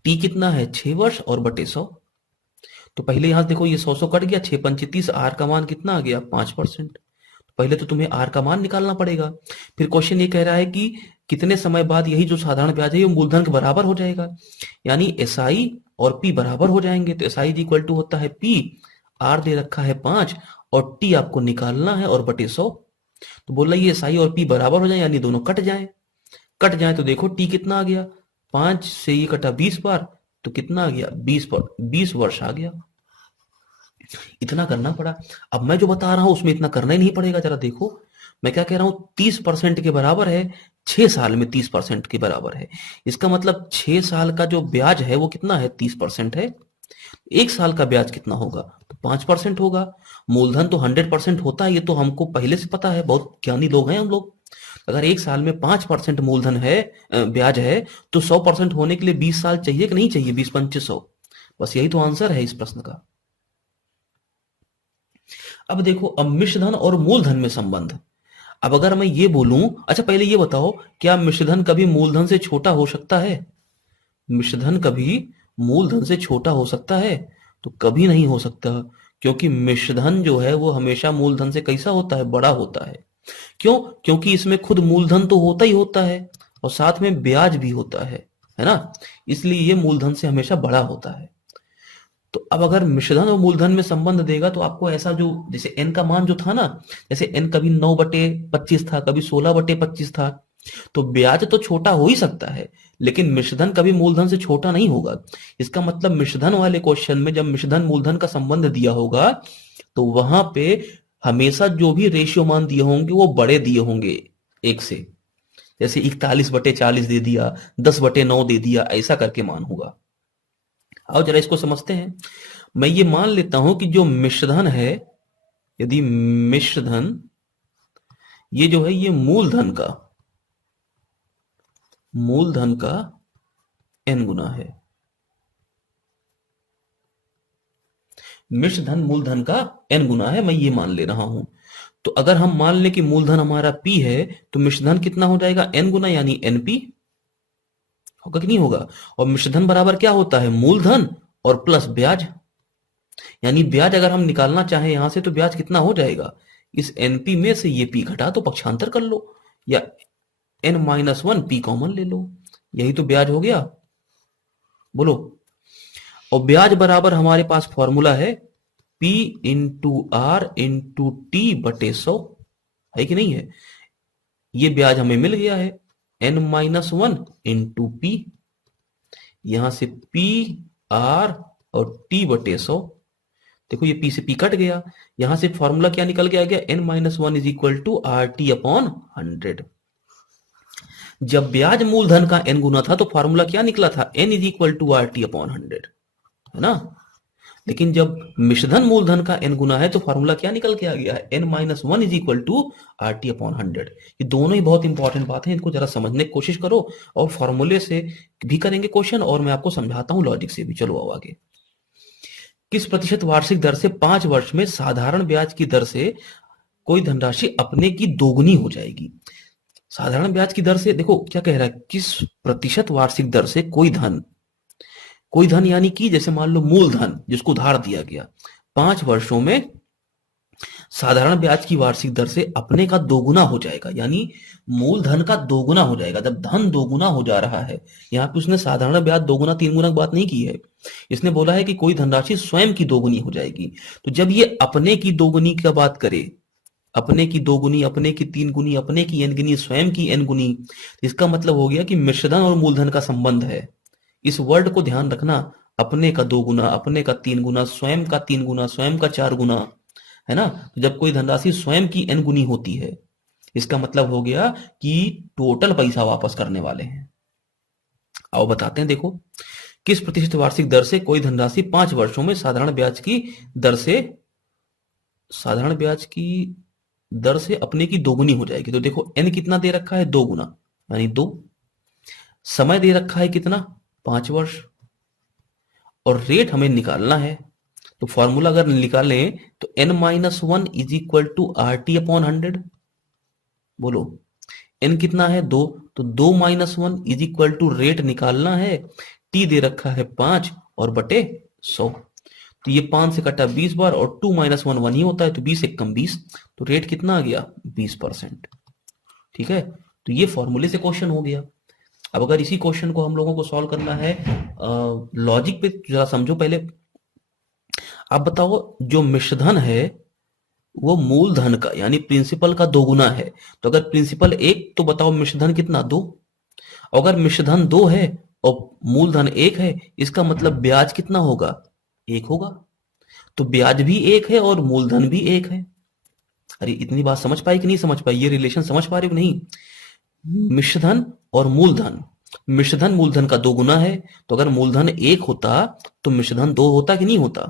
T कितना है 6 वर्ष और बटे 100। तो पहले यहां देखो ये 100 कट गया, 6×5 = 30, आर का मान कितना आ गया 5%। पहले तो तुम्हें आर का मान निकालना पड़ेगा। फिर क्वेश्चन ये कह रहा है कि कितने समय बाद यही जो साधारण ब्याज है ये मूलधन के बराबर हो जाएगा, यानी एसआई और पी बराबर हो जाएंगे। तो एसआई इक्वल टू होता है पी, आर दे रखा है 5 और टी आपको निकालना है और बटे 100। तो बोल रहा है ये एसआई और पी बराबर हो जाए, यानी दोनों कट जाए। कट जाए तो देखो टी कितना आ गया, 5 से ये कटा 20 बार, तो कितना आ गया 20 वर्ष आ गया। इतना करना पड़ा। अब मैं जो बता रहा हूं उसमें इतना करना ही नहीं पड़ेगा। जरा देखो मैं क्या कह रहा हूं, 30% के बराबर है, 6 साल में 30% के बराबर है। इसका मतलब 6 साल का जो ब्याज है वो कितना है, 30% है। 1 साल का ब्याज कितना होगा, तो 5% होगा। मूलधन तो 100% होता है, ये तो हमको पहले से पता है, बहुत ज्ञानी लोग हैं हम लोग। अगर 1 साल में 5% मूलधन है, ब्याज है, तो 100% होने के लिए 20 साल चाहिए कि नहीं चाहिए, 20-2500। बस यही तो आंसर है इस प्रश्न का। अब देखो, अब मिश्रधन और मूलधन में संबंध। अब अगर मैं ये बोलूं, अच्छा पहले ये बताओ, क्या मिश्रधन कभी मूलधन से छोटा हो सकता है? मिश्रधन कभी मूलधन से छोटा हो सकता है? तो कभी नहीं हो सकता, क्योंकि मिश्रधन जो है वो हमेशा मूलधन से कैसा होता है, बड़ा होता है। क्यों? क्योंकि इसमें खुद मूलधन तो होता ही होता है और साथ में ब्याज भी होता है ना। इसलिए ये मूलधन से हमेशा बड़ा होता है। तो अब अगर मिश्रधन और मूलधन में संबंध देगा तो आपको ऐसा, जो जैसे n का मान जो था ना, जैसे n कभी 9/25 था, कभी 16/25 था, तो ब्याज तो छोटा हो ही सकता है, लेकिन मिश्रधन कभी मूलधन से छोटा नहीं होगा। इसका मतलब मिश्रधन वाले क्वेश्चन में जब मिश्रधन मूलधन का संबंध दिया होगा तो वहां पे हमेशा जो भी रेशियो मान दिए होंगे वो बड़े दिए होंगे एक से। जैसे 41/40 दे दिया, 10/9 दे दिया, ऐसा करके मान होगा। आओ जरा इसको समझते हैं। मैं ये मान लेता हूं कि जो मिश्रधन है, यदि मिश्रधन ये जो है ये मूलधन का n गुना है। मिश्रधन मूलधन का n गुना है, मैं ये मान ले रहा हूं। तो अगर हम मान लें कि मूलधन हमारा p है, तो मिश्रधन कितना हो जाएगा, n गुना, यानी np होगा कि नहीं होगा। और मिश्रधन बराबर क्या होता है, मूलधन और प्लस ब्याज। यानी ब्याज अगर हम निकालना चाहें यहां से, तो ब्याज कितना हो जाएगा, इस एनपी में से ये पी घटा तो पक्षांतर कर लो, या n-1 पी कॉमन ले लो, यही तो ब्याज हो गया। बोलो। और ब्याज बराबर हमारे पास फॉर्मूला है P into R into T बटे 100, है कि नहीं है। ये ब्याज हमें मिल गया है n-1 इंटू पी, यहां से P आर और T बटे 100। देखो ये P से P कट गया, यहां से फॉर्मूला क्या निकल के आ गया, n-1 is equal to R T upon 100। जब ब्याज मूलधन का n गुना था तो फॉर्मूला क्या निकला था, n is equal to R T upon 100, है ना। लेकिन जब मिश्रधन मूलधन का n गुना है तो फॉर्मूला क्या निकल के आ गया है, n-1 is equal to R T upon 100। ये दोनों ही बहुत इंपॉर्टेंट बात है, इनको जरा समझने की कोशिश करो। और फॉर्मूले से भी करेंगे क्वेश्चन, और मैं आपको समझाता हूं लॉजिक से भी। चलो अब आगे। किस प्रतिशत वार्षिक दर से 5 वर्ष में साधारण ब्याज की दर से कोई धनराशि अपने की दोगुनी हो जाएगी। साधारण ब्याज की दर से, देखो क्या कह रहा है, किस प्रतिशत वार्षिक दर से कोई धन यानी कि जैसे मान लो मूलधन जिसको उधार दिया गया, 5 वर्षों में साधारण ब्याज की वार्षिक दर से अपने का दोगुना हो जाएगा, यानी मूलधन का दोगुना हो जाएगा। जब धन दोगुना हो जा रहा है, यहाँ पे उसने साधारण ब्याज दोगुना तीन गुना की बात नहीं की है, इसने बोला है कि कोई धनराशि स्वयं की दोगुनी हो जाएगी। तो जब ये अपने की दोगुनी की बात करे, अपने की दोगुनी, अपने की तीन गुनी, अपने की एन गुनी, स्वयं की एन गुनी, इसका मतलब हो गया कि मिश्रधन और मूलधन का संबंध है। इस वर्ड को ध्यान रखना, अपने का दो गुना, अपने का तीन गुना, स्वयं का तीन गुना, स्वयं का चार गुना, है ना। तो जब कोई धनराशि स्वयं की एन गुनी होती है, इसका मतलब हो गया कि टोटल पैसा वापस करने वाले हैं। आओ बताते हैं, देखो किस प्रतिशत वार्षिक दर से कोई धनराशि 5 वर्षों में साधारण ब्याज की दर से अपने की दोगुनी हो जाएगी। तो देखो एन कितना दे रखा है, 2 गुना, यानी 2। समय दे रखा है कितना, 5 वर्ष। और रेट हमें निकालना है, तो फॉर्मूला अगर निकालें तो n-1 is equal to R T upon 100। बोलो n कितना है, 2, तो 2-1 इज इक्वल टू रेट निकालना है, t दे रखा है 5 और बटे 100। तो ये 5 से कटा 20 बार, और 2-1 1 ही होता है, तो 20 एकम 20, तो रेट कितना आ गया, 20%। ठीक है, तो ये फॉर्मूले से क्वेश्चन हो गया। अब अगर इसी क्वेश्चन को हम लोगों को सॉल्व करना है लॉजिक पे, जरा समझो पहले। आप बताओ, जो मिश्रधन है वो मूलधन का यानी प्रिंसिपल का दोगुना है, तो अगर प्रिंसिपल 1 तो बताओ मिश्रधन कितना, 2। अगर मिश्रधन 2 है और मूलधन 1 है, इसका मतलब ब्याज कितना होगा, 1 होगा। तो ब्याज भी 1 है और मूलधन भी 1 है। अरे इतनी बात समझ पाई कि नहीं समझ पाई, ये रिलेशन समझ पा रहे हो नहीं। मिश्रधन और मूलधन, मिश्रधन मूलधन का दोगुना है, तो अगर मूलधन 1 होता तो मिश्रधन 2 होता कि नहीं होता।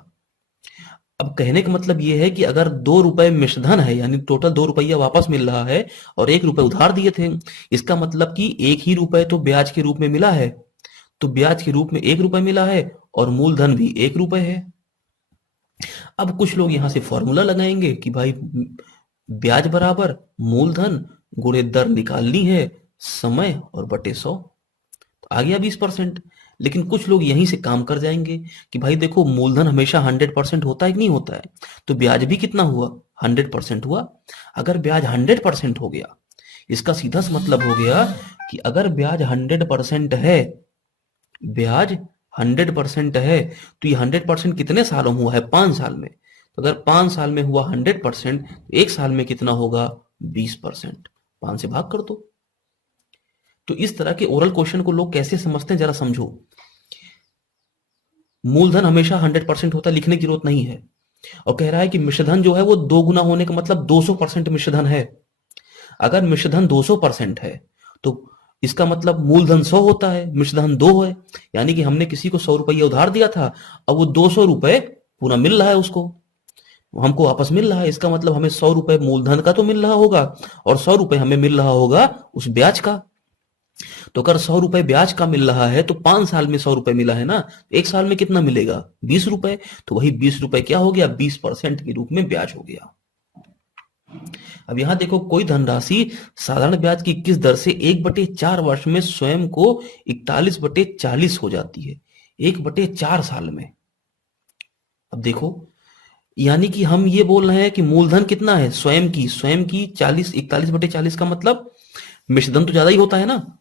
अब कहने का मतलब ये है कि अगर 2 रुपए मिश्रधन है, यानी टोटल 2 रुपया वापस मिल रहा है, और 1 रुपए उधार दिए थे, इसका मतलब कि 1 ही रुपए तो ब्याज के रूप में मिला है। तो ब्याज के रूप में 1 रुपए मिला है और मूलधन भी 1 रुपए है। अब कुछ लोग यहां से फॉर्मूला लगाएंगे कि भाई ब्याज बराबर मूलधन गुणे दर निकालनी है, समय और बटे 100, तो आ गया 20%। लेकिन कुछ लोग यहीं से काम कर जाएंगे कि भाई देखो मूलधन हमेशा 100% होता है कि नहीं होता है, तो ब्याज भी कितना हुआ, 100% हुआ। अगर ब्याज 100% हो गया, इसका सीधा सा मतलब हो गया कि अगर ब्याज 100% है, ब्याज 100% है, तो ये 100% कितने सालों में हुआ है, 5 साल में। तो अगर 5 साल में हुआ 100%, तो 1 साल में कितना होगा, 20%। 5 से भाग कर दो। तो इस तरह के ओरल क्वेश्चन को लोग कैसे समझते हैं, जरा समझो। मूलधन हमेशा 100% होता है, लिखने की जरूरत नहीं है। और कह रहा है कि मिश्रधन जो है वो 2 गुना होने का मतलब 200% मिश्रधन है। अगर मिश्रधन 200% है, तो इसका मतलब मूलधन 100 होता है, मिश्रधन 2 है। यानी कि हमने किसी को 100 रुपया उधार दिया था, अब वो 200 रुपए पूरा मिल रहा है, उसको हमको वापस मिल रहा है। इसका मतलब हमें 100 रुपए मूलधन का तो मिल रहा होगा, और 100 रुपए हमें मिल रहा होगा उस ब्याज का। तो अगर 100 रुपए ब्याज का मिल रहा है, तो 5 साल में 100 रुपए मिला है ना, तो 1 साल में कितना मिलेगा, 20 रुपए। तो वही 20 रुपए क्या हो गया, 20% के रूप में ब्याज हो गया। अब यहां देखो, कोई धनराशि साधारण ब्याज की 21 दर से 1/4 वर्ष में स्वयं को 41/40 हो जाती है, 1/4 साल में। अब देखो, यानी कि हम ये बोल रहे हैं कि मूलधन कितना है, स्वयं की 40, 41/40 का मतलब मिश्रधन तो ज्यादा ही होता है ना।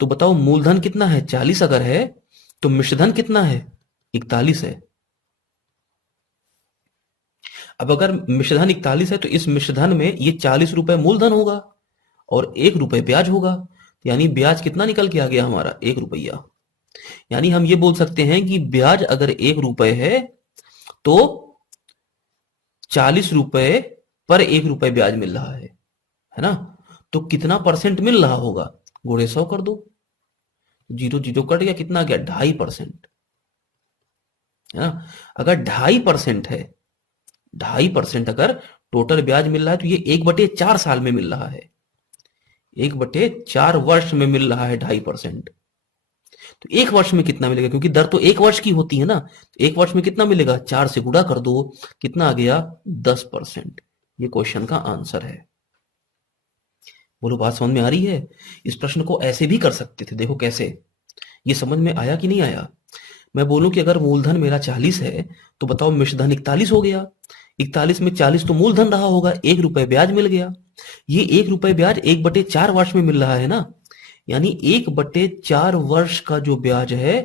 तो बताओ मूलधन कितना है, 40 अगर है, तो मिश्रधन कितना है, 41 है। अब अगर मिश्रधन 41 है, तो इस मिश्रधन में ये 40 रुपए मूलधन होगा और 1 रुपए ब्याज होगा, यानी ब्याज कितना निकल के आ गया हमारा, 1 रुपया। यानी हम ये बोल सकते हैं कि ब्याज अगर 1 रुपए है, तो 40 रुपए पर 1 रुपए ब्याज मिल रहा है ना। तो कितना परसेंट मिल रहा होगा, गुणे 100 कर दो, 0 0 कट गया, कितना गया, 2.5%, है ना। अगर 2.5% है, 2.5% अगर टोटल ब्याज मिल रहा है, तो ये 1/4 साल में मिल रहा है, 1/4 वर्ष में मिल रहा है 2.5%। तो 1 वर्ष में कितना मिलेगा, क्योंकि दर तो 1 वर्ष की होती है ना, तो 1 वर्ष में कितना मिलेगा, 4 से गुणा कर दो, कितना आ गया, 10%। ये क्वेश्चन का आंसर है। बोलो बात समझ में आ रही है। इस प्रश्न को ऐसे भी कर सकते थे, देखो कैसे, ये समझ में आया कि नहीं आया। मैं बोलूं कि अगर मूलधन मेरा 40 है, तो बताओ मिश्रधन 41 हो गया, 41 में 40 तो मूलधन रहा होगा, 1 रुपए ब्याज मिल गया। ये 1 रुपए ब्याज 1/4 वर्ष में मिल रहा है ना, यानी 1/4 वर्ष का जो ब्याज है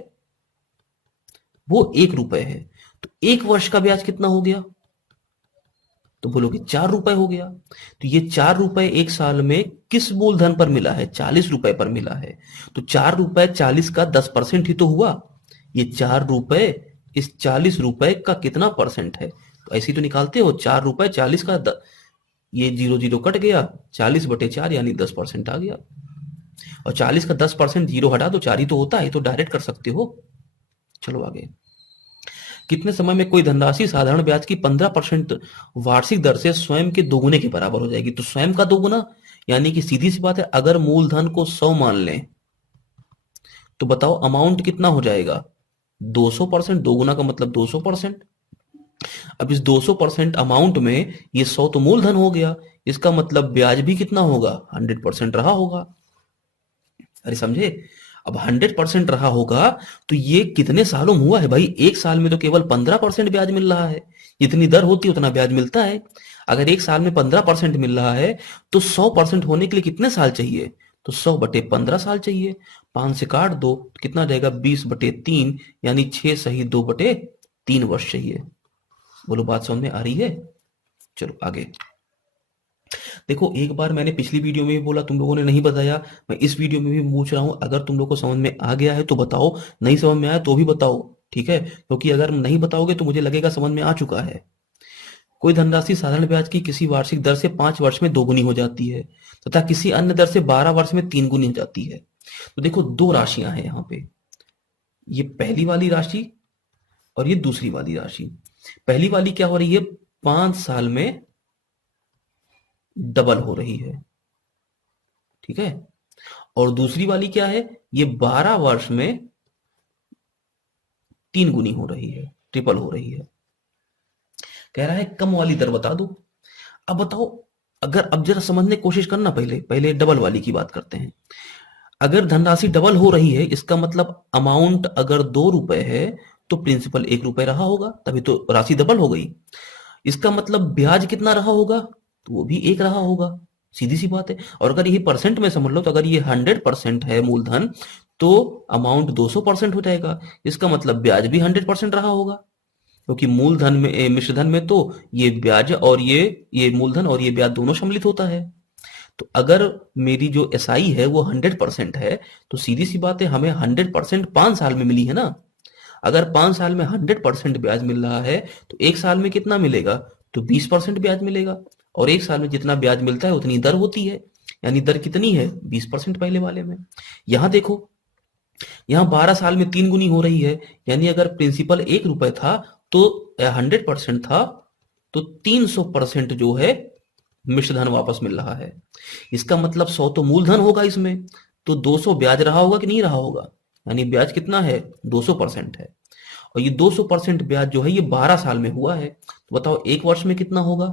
वो 1 रुपए है। तो 1 वर्ष का ब्याज कितना हो गया? तो बोलोगे 4 रुपए हो गया। तो ये 4 रुपए 1 साल में किस मूलधन पर मिला है? 40 रुपए पर मिला है। तो 4 रुपए 40 का 10% ही तो हुआ। ये 4 रुपए इस 40 रुपए का कितना परसेंट है? तो ऐसे ही तो निकालते हो, 4 रुपए 40 का ये 0 0 कट गया, 40/4 यानी 10% आ गया। और 40 का 10% 0 हटा दो, 4 ही तो होता है, तो डायरेक्ट कर सकते हो। चलो आगे। कितने समय में कोई धनराशि साधारण ब्याज की 15% वार्षिक दर से स्वयं के दोगुने के बराबर हो जाएगी? तो स्वयं का दोगुना यानी कि सीधी सी बात है, अगर मूलधन को 100 मान लें तो बताओ अमाउंट कितना हो जाएगा? 200%। दोगुना का मतलब 200%। अब इस 200% अमाउंट में ये 100 तो मूलधन हो गया, इसका मतलब ब्याज भी कितना होगा? 100% रहा होगा। अरे समझे? अब 100% रहा होगा तो ये कितने सालों में हुआ है भाई? 1 साल में तो केवल 15% ब्याज मिल रहा है। जितनी दर होती है उतना ब्याज मिलता है। अगर 1 साल में 15% मिल रहा है तो 100% होने के लिए कितने साल चाहिए? तो 100/15 साल चाहिए। 5 से काट दो, कितना रहेगा? 20/3 यानी 6 सही 2/3 वर्ष चाहिए। बोलो बात समझ में आ रही है? चलो आगे देखो। एक बार मैंने पिछली वीडियो में भी बोला, तुम लोगों ने नहीं बताया, मैं इस वीडियो में भी पूछ रहा हूं, अगर तुम लोग को समझ में आ गया है तो बताओ, नहीं समझ में आया तो भी बताओ, ठीक है? क्योंकि अगर नहीं बताओगे तो मुझे लगेगा समझ में आ चुका है। कोई धनराशि साधारण ब्याज की किसी वार्षिक दर से 5 वर्ष में दोगुनी हो जाती है तथा किसी अन्य दर से 12 वर्ष में 3 गुनी हो जाती है। तो देखो दो राशियां हैं यहाँ पे, ये पहली वाली राशि और ये दूसरी वाली राशि। पहली वाली क्या हो रही है? 5 साल में डबल हो रही है, ठीक है? और दूसरी वाली क्या है? ये 12 वर्ष में 3 गुनी हो रही है, ट्रिपल हो रही है। कह रहा है कम वाली दर बता दो। अब बताओ, अगर अब जरा समझने की कोशिश करना, पहले पहले डबल वाली की बात करते हैं। अगर धनराशि डबल हो रही है, इसका मतलब अमाउंट अगर 2 रुपए है तो प्रिंसिपल 1 रुपए रहा होगा, तभी तो राशि डबल हो गई। इसका मतलब ब्याज कितना रहा होगा? तो वो भी 1 रहा होगा, सीधी सी बात है। और अगर ये परसेंट में समझ लो, तो अगर ये 100% है मूलधन तो अमाउंट 200% हो जाएगा। इसका मतलब ब्याज भी 100% रहा होगा, क्योंकि मूलधन में मिश्रधन में तो ये ब्याज और ये मूलधन और ये ब्याज दोनों सम्मिलित होता है। तो अगर मेरी जो एसआई है वो 100% है तो सीधी सी बात है, हमें 100% 5 साल में मिली है ना। अगर 5 साल में 100% ब्याज मिल रहा है तो 1 साल में कितना मिलेगा? तो 20% ब्याज मिलेगा। और 1 साल में जितना ब्याज मिलता है उतनी दर होती है, यानी दर कितनी है? 20% पहले वाले में। यहां देखो, यहां 12 साल में 3 गुनी हो रही है, यानी अगर प्रिंसिपल 1 रुपए था तो 100% था तो 300% जो है मिश्रधन वापस मिल रहा है। इसका मतलब 100 तो मूलधन होगा इसमें, तो 200 ब्याज रहा होगा कि नहीं रहा होगा? यानी ब्याज कितना है? 200% है। और ये 200% ब्याज जो है ये 12 साल में हुआ है। तो बताओ 1 वर्ष में कितना होगा?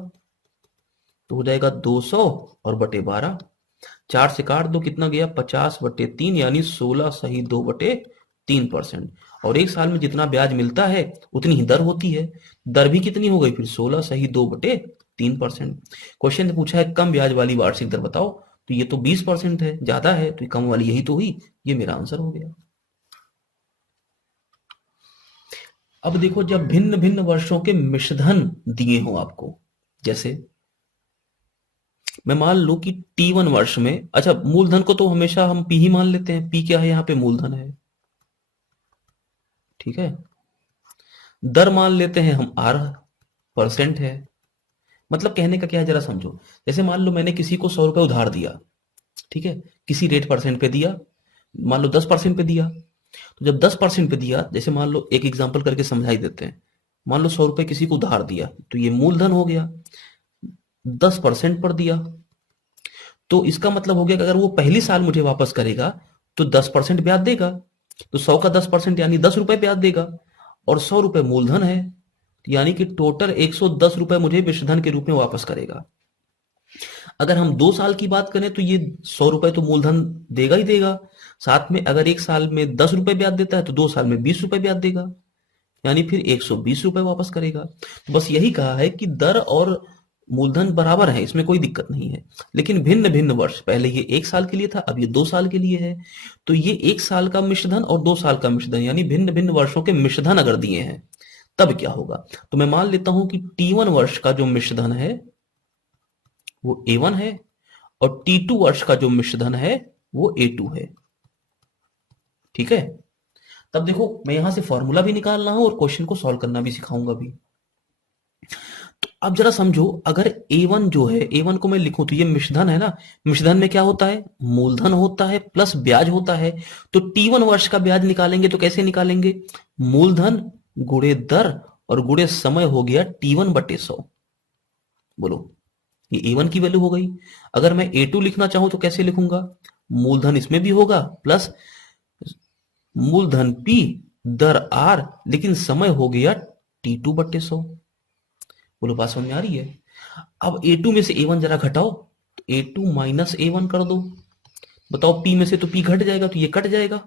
तो हो जाएगा 200 और बटे 12, 4 से काट दो, कितना गया? 50/3 यानी 16 सही 2/3%। और 1 साल में जितना ब्याज मिलता है उतनी ही दर होती है। दर भी कितनी हो गई फिर? 16 सही 2/3%। क्वेश्चन ने पूछा है कम ब्याज वाली वार्षिक दर बताओ, तो ये तो 20% है, ज्यादा है, तो कम वाली यही तो हुई। ये मेरा आंसर हो गया। अब देखो, जब भिन्न भिन्न वर्षों के मिश्रधन दिए हो आपको, जैसे मैं मान लूं कि T1 वर्ष में, अच्छा मूलधन को तो हमेशा हम P ही मान लेते हैं, P क्या है यहाँ पे? मूलधन है, ठीक है? दर मान लेते हैं हम R% है। मतलब कहने का क्या है जरा समझो। जैसे मान लो मैंने किसी को 100 रुपए उधार दिया, ठीक है? किसी रेट परसेंट पे दिया, मान लो 10% पे दिया। तो जब 10% पे दिया, जैसे मान लो एक एग्जांपल करके समझाई देते हैं। मान लो 100 रुपए किसी को उधार दिया तो ये मूलधन हो गया। 10% पर दिया तो इसका मतलब हो गया कि अगर वो पहली साल मुझे वापस करेगा तो 10% ब्याज देगा। तो 100 का 10% यानी 10 रुपए ब्याज देगा, और 100 रुपए मूलधन है, यानी कि टोटल 110 रुपए मुझे मिश्रधन के रूप में वापस करेगा। अगर हम 2 साल की बात करें तो ये 100 रुपए तो मूलधन देगा ही देगा, साथ में अगर 1 साल में 10 रुपए ब्याज देता है तो 2 साल में 20 रुपए ब्याज देगा। यानी फिर 120 रुपए वापस करेगा। तो बस यही कहा है कि दर और मूलधन बराबर है, इसमें कोई दिक्कत नहीं है, लेकिन भिन्न भिन्न वर्ष, पहले ये 1 साल के लिए था, अब ये 2 साल के लिए है। तो ये 1 साल का मिश्रधन और 2 साल का मिश्रधन यानी भिन्न भिन्न वर्षों के मिश्रधन अगर दिए हैं तब क्या होगा। तो मैं मान लेता हूं कि T1 वर्ष का जो मिश्रधन है वो A1 है और T2 वर्ष का जो मिश्रधन है वो A2 है। ठीक है, तब देखो मैं यहां से फॉर्मूला भी निकाल रहा हूं और क्वेश्चन को सॉल्व करना भी सिखाऊंगा भी। तो अब जरा समझो, अगर A1 जो है, A1 को मैं लिखूं तो ये मिश्रधन है ना, मिश्रधन में क्या होता है, मूलधन होता है प्लस ब्याज होता है। तो T1 वर्ष का ब्याज निकालेंगे तो कैसे निकालेंगे, मूलधन गुणे दर और गुणे समय हो गया T1 बटे 100। बोलो, ये A1 की वैल्यू हो गई। अगर मैं A2 लिखना चाहूं तो कैसे लिखूंगा, मूलधन इसमें भी होगा प्लस मूलधन P दर R, लेकिन समय हो गया T2 बटे 100। बोलो बात समझ में आ रही है। अब A2 में से A1 जरा घटाओ, तो A2 माइनस A1 कर दो। बताओ P में से तो P घट जाएगा तो ये कट जाएगा,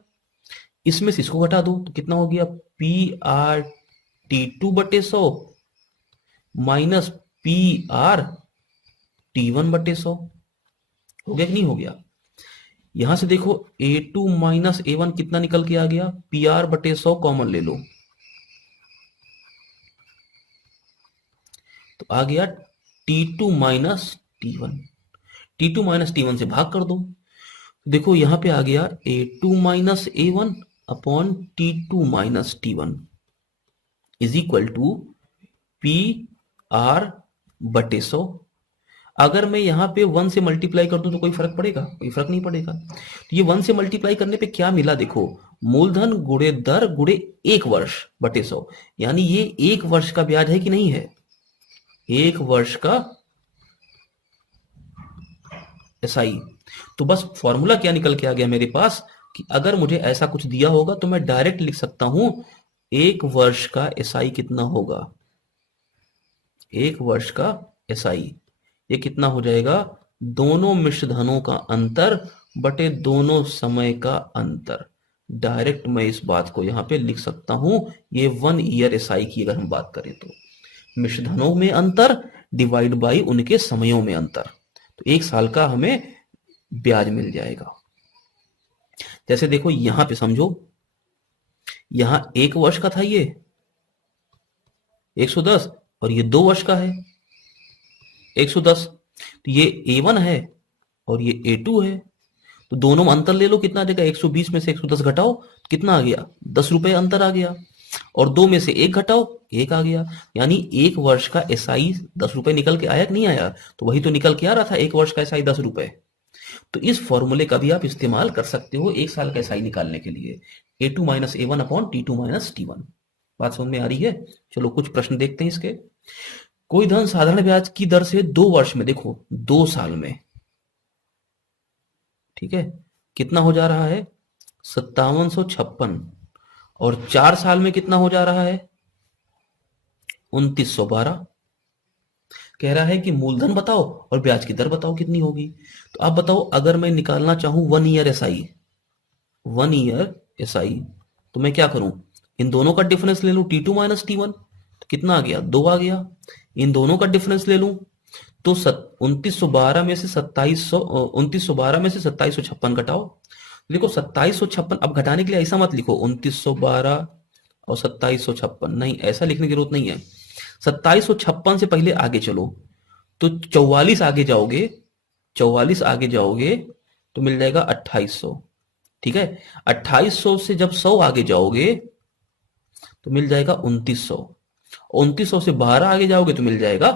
इसमें से इसको घटा दो तो कितना हो गया, PR T2 बटे 100 माइनस PR T1 बटे 100। हो गया कि नहीं हो गया। यहां से देखो A2 माइनस A1 कितना निकल के आ गया, PR बटे 100 कॉमन ले लो तो आ गया T2 minus T1। T2 minus T1 से भाग कर दो, देखो यहां पे आ गया A2 minus A1 upon T2 minus T1 is equal to PR बटे 100। अगर मैं यहाँ पे 1 से मल्टीप्लाई कर दूं तो कोई फर्क पड़ेगा, कोई फर्क नहीं पड़ेगा। तो ये 1 से मल्टीप्लाई करने पे क्या मिला, देखो मूलधन गुणे दर गुणे 1 वर्ष बटे 100, यानी ये 1 वर्ष का ब्याज है कि नहीं है, 1 वर्ष का SI। तो बस फॉर्मूला क्या निकल के आ गया मेरे पास कि अगर मुझे ऐसा कुछ दिया होगा तो मैं डायरेक्ट लिख सकता हूं 1 वर्ष का SI कितना होगा, 1 वर्ष का SI ये कितना हो जाएगा, दोनों मिश्रधनों का अंतर बटे दोनों समय का अंतर। डायरेक्ट मैं इस बात को यहां पे लिख सकता हूं, ये 1 ईयर SI की अगर हम बात करें तो मिश्रधनों में अंतर डिवाइड बाई उनके समयों में अंतर, तो 1 साल का हमें ब्याज मिल जाएगा। जैसे देखो यहां पे समझो, यहां 1 वर्ष का था ये 110 और ये 2 वर्ष का है 110, तो ये A1 है और ये A2 है, तो दोनों में अंतर ले लो कितना आ जाएगा, 120 में से 110 घटाओ तो कितना आ गया, 10 रुपए अंतर आ गया, और 2 में से 1 घटाओ 1 आ गया, यानी 1 वर्ष का SI 10 रुपए निकल के आया कि नहीं आया, तो वही तो निकल के आ रहा था 1 वर्ष का SI 10 रुपए। तो इस फॉर्मूले का भी आप इस्तेमाल कर सकते हो 1 साल का SI निकालने के लिए, A2 minus A1 upon T2 minus T1। बात समझ में आ रही है। चलो कुछ प्रश्न देखते हैं इसके। कोई धन साधारण ब्याज की दर से 2 वर्ष में, देखो 2 साल में, ठीक है, कितना हो जा रहा है 5756, और 4 साल में कितना हो जा रहा है 2912। कह रहा है कि मूलधन बताओ और ब्याज की दर बताओ कितनी होगी। तो आप बताओ, अगर मैं निकालना चाहूं 1 ईयर SI, 1 ईयर SI, तो मैं क्या करूं, इन दोनों का डिफरेंस ले लूं T2 माइनस T1, तो कितना आ गया 2 आ गया, इन दोनों का डिफरेंस ले लूं तो 2912 में से 2756 घटाओ। देखो 2756, अब घटाने के लिए ऐसा मत लिखो 2912 और 2756, नहीं ऐसा लिखने की जरूरत नहीं है। 2756 से पहले आगे चलो तो 44 आगे जाओगे, 44 आगे जाओगे तो मिल जाएगा 2800, ठीक है। 2800 से जब 100 आगे जाओगे तो मिल जाएगा 2900, 2900 से 12 आगे जाओगे तो मिल जाएगा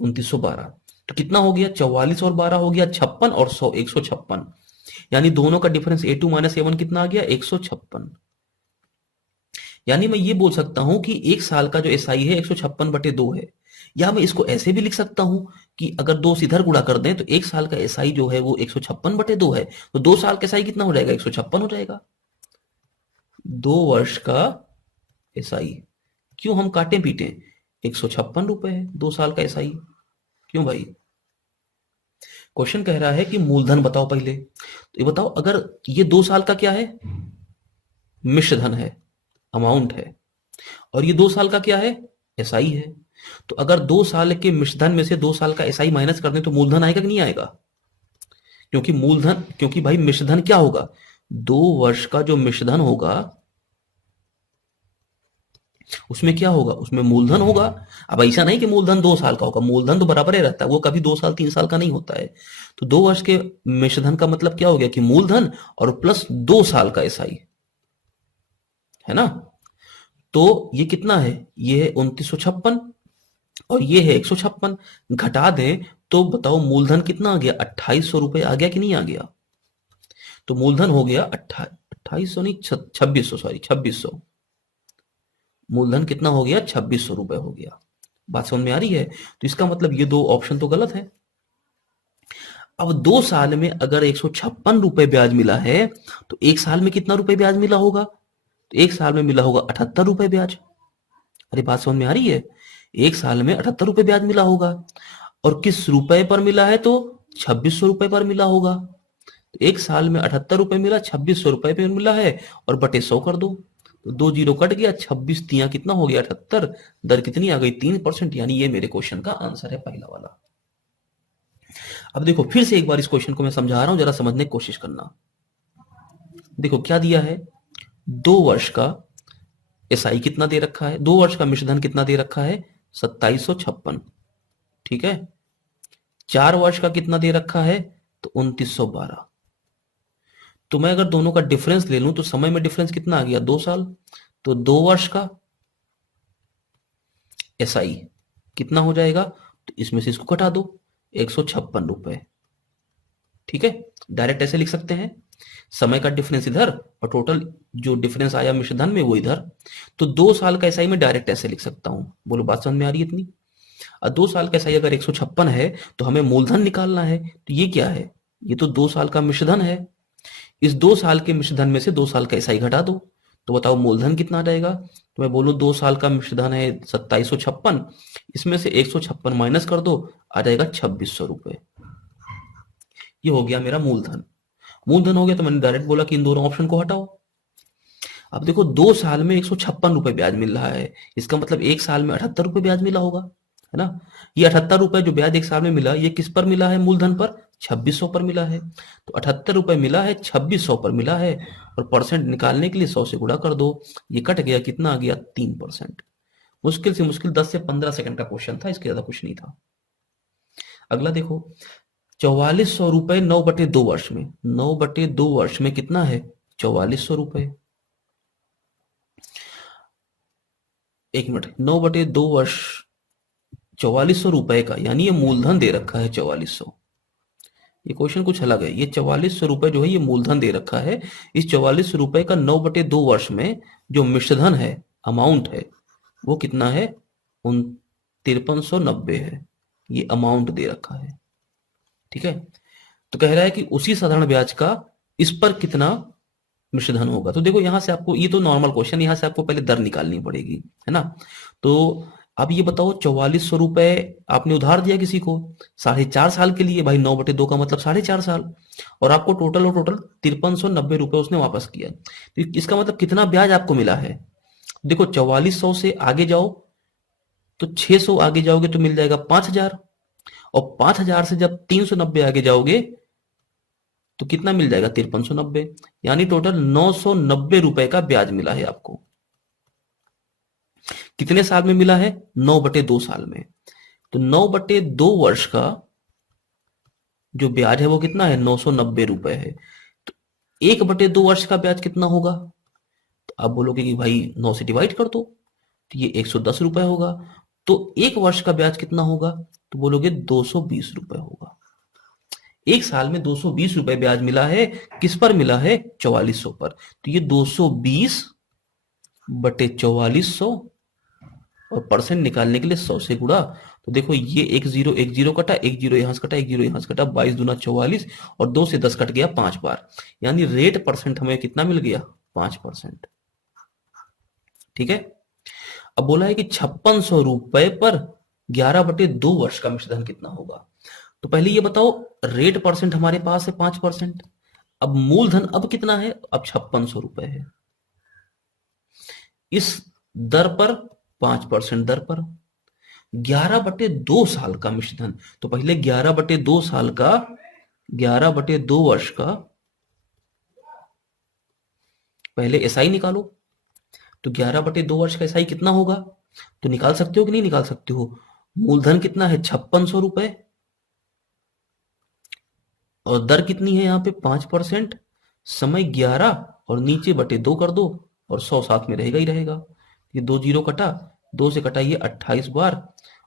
2912। तो कितना हो गया, 44 और 12 हो गया 56 और 100 156, यानी दोनों का डिफरेंस A2 माइनस A1 कितना आ गया 156। यानी मैं ये बोल सकता हूं कि 1 साल का जो SI है 156 बटे 2 है, या मैं इसको ऐसे भी लिख सकता हूं कि अगर 2 से इधर गुणा कर दें तो 1 साल का SI जो है वो 156 बटे 2 है, तो 2 साल का SI कितना हो जाएगा 156 हो जाएगा। 2 वर्ष का SI क्यों हम काटे पीटे, 156 रुपए है 2 साल का SI, क्यों भाई। क्वेश्चन कह रहा है कि मूलधन बताओ पहले, तो ये बताओ अगर ये 2 साल का क्या है मिश्रधन है, अमाउंट है, और ये 2 साल का क्या है, एसआई है। तो अगर 2 साल के मिश्रधन में से 2 साल का एसआई माइनस कर दें तो मूलधन आएगा कि नहीं आएगा? क्योंकि भाई मिश्रधन क्या होगा, 2 वर्ष का जो मिश्रधन होगा उसमें क्या होगा, उसमें मूलधन होगा। अब ऐसा नहीं कि मूलधन 2 साल का होगा, मूलधन तो बराबर ही रहता है, वो कभी 2 साल 3 साल का नहीं होता है। तो 2 वर्ष के मिश्रधन का मतलब क्या हो गया कि मूलधन और प्लस 2 साल का एसआई, है ना। तो ये कितना है, ये है 2956 और ये है 156, घटा दें तो बताओ मूलधन कितना आ गया, 2800 रुपए आ गया कि नहीं आ गया? तो मूलधन हो गया 2800 नहीं 2600, सॉरी 2600। मूलधन कितना हो गया, 2600 रुपए हो गया। बात समझ में आ रही है? तो इसका मतलब ये दो ऑप्शन तो गलत है। अब 2 साल में अगर 156 रुपए ब्याज मिला है तो 1 साल में कितना रुपए ब्याज मिला होगा, तो 1 साल में मिला होगा 78 रुपए ब्याज। अरे बात समझ में आ रही है? 1 साल में 78 रुपए ब्याज मिला होगा, और किस रुपए पर मिला है, तो 2600 रुपए पर मिला होगा। तो 1 साल में 78 रुपए मिला, 2600 रुपए पे मिला है, और बटे 100 कर दो, तो 2 जीरो कट गया, 26 तिया कितना हो गया 78, दर कितनी आ गई 3%, यानी ये मेरे क्वेश्चन का आंसर है पहला वाला। अब देखो फिर से एक बार इस क्वेश्चन को मैं समझा रहा हूं, जरा समझने की कोशिश करना। देखो क्या दिया है, 2 वर्ष का एसआई कितना दे रखा है, 2 वर्ष का मिश्रधन कितना दे रखा है, 2756, ठीक है। 4 वर्ष का कितना दे रखा है, तो 2912। तो मैं अगर दोनों का डिफरेंस ले लूं तो समय में डिफरेंस कितना आ गया, 2 साल। तो 2 वर्ष का एसआई कितना हो जाएगा, तो इसमें से इसको घटा दो, 156 रुपए, ठीक है। डायरेक्ट ऐसे लिख सकते हैं, समय का डिफरेंस इधर और टोटल जो डिफरेंस आया मिश्रधन में वो इधर। तो 2 साल का एसआई में डायरेक्ट ऐसे लिख सकता हूं, बोलो बात समझ में आ रही है इतनी? और 2 साल का एसआई अगर 156 है तो हमें मूलधन निकालना है, तो ये क्या है, ये तो 2 साल का मिश्रधन है। इस 2 साल के मिश्रधन में से 2 साल का एसआई घटा दो, तो बताओ मूलधन कितना आ जाएगा। तो मैं बोलूं 2 साल का मिश्रधन है 2756, इसमें से 156 माइनस कर दो, आ जाएगा 2600 रुपए। ये हो गया मेरा मूलधन। मूलधन हो गया तो मैंने डायरेक्ट बोला कि इन दोनों ऑप्शन को हटाओ। अब देखो 2 साल में 156 रुपए ब्याज मिल रहा है, इसका मतलब 1 साल में 78 रुपए ब्याज मिला होगा, है ना। ये 78 रुपए जो ब्याज 1 साल में मिला, ये किस पर मिला है, मूलधन पर, 2600 पर मिला है। तो 78 रुपए मिला है, 2600 पर मिला है, और परसेंट निकालने के लिए 100 से गुणा कर दो, ये कट गया, कितना आ गया, 3%। मुश्किल से मुश्किल 10 से 15 सेकंड का क्वेश्चन था, इसके ज्यादा कुछ नहीं था। अगला देखो, 4400 रुपए 9/2 वर्ष में, 9/2 वर्ष में कितना है, 4400 रुपए। 1 मिनट, 9/2 वर्ष 4400 रुपए का, यानी ये मूलधन दे रखा है 4400। ये क्वेश्चन कुछ अलग है, ये 4400 रुपए जो है ये मूलधन दे रखा है। इस 4400 रुपए का 9/2 वर्ष में जो मिश्रधन है, अमाउंट है, वो कितना है, 5390 है, ये अमाउंट दे रखा है, ठीक है। तो कह रहा है कि उसी साधारण ब्याज का इस पर कितना मिश्रधन होगा। तो देखो यहां से आपको, ये तो नॉर्मल क्वेश्चन, यहां से आपको पहले दर निकालनी पड़ेगी, है ना। तो अब ये बताओ 4400 रुपए आपने उधार दिया किसी को 4.5 साल के लिए, भाई 9/2 का मतलब 4.5 साल, और आपको टोटल 5390 रुपए उसने वापस किया। तो इसका मतलब कितना ब्याज आपको मिला है, देखो 4400 से आगे जाओ तो 600 आगे जाओगे तो मिल जाएगा 5000, और 5000 से जब 390 आगे जाओगे तो कितना मिल जाएगा, 5390, यानी टोटल 990 रुपए का ब्याज मिला है आपको। कितने साल में मिला है, 9/2 साल में। तो 9/2 वर्ष का जो ब्याज है वो कितना है, 990 रुपए है। तो 1/2 वर्ष का ब्याज कितना होगा, तो आप बोलोगे कि भाई 9 से डिवाइड कर दो, तो ये 110 रुपए होगा। तो 1 वर्ष का ब्याज कितना होगा, तो बोलोगे 220 रुपए होगा। 1 साल में 220 रुपए ब्याज मिला है, किस पर मिला है, 4400 पर। तो ये 220/4400, और परसेंट निकालने के लिए 100 से गुणा। तो देखो ये एक जीरो कटा, एक जीरो यहां से कटा, एक जीरो यहां से कटा, 22 दूना 44, और 2 से 10 कट गया 5 बार, यानी रेट परसेंट हमें कितना मिल गया, 5%, ठीक है। अब बोला है कि 5600 रुपए पर 11/2 वर्ष का मिश्रधन कितना होगा। तो पहले ये बताओ, रेट परसेंट हमारे पास है 5%, अब मूलधन अब कितना है, अब 5600 रुपए है। इस दर पर 5% दर पर 11/2 साल का मिश्र धन। तो पहले 11/2 साल का 11/2 वर्ष का पहले एसआई निकालो। तो 11/2 वर्ष का एसआई कितना होगा? तो निकाल सकते हो कि नहीं निकाल सकते हो? मूलधन कितना है? 5600 रुपए। और दर कितनी है यहाँ पे? 5%। समय 11 और नीचे बटे 2 कर दो और 100 साथ में रहेगा ही रहेगा। ये 2 जीरो कटा, 2 से कटाइए 28 बार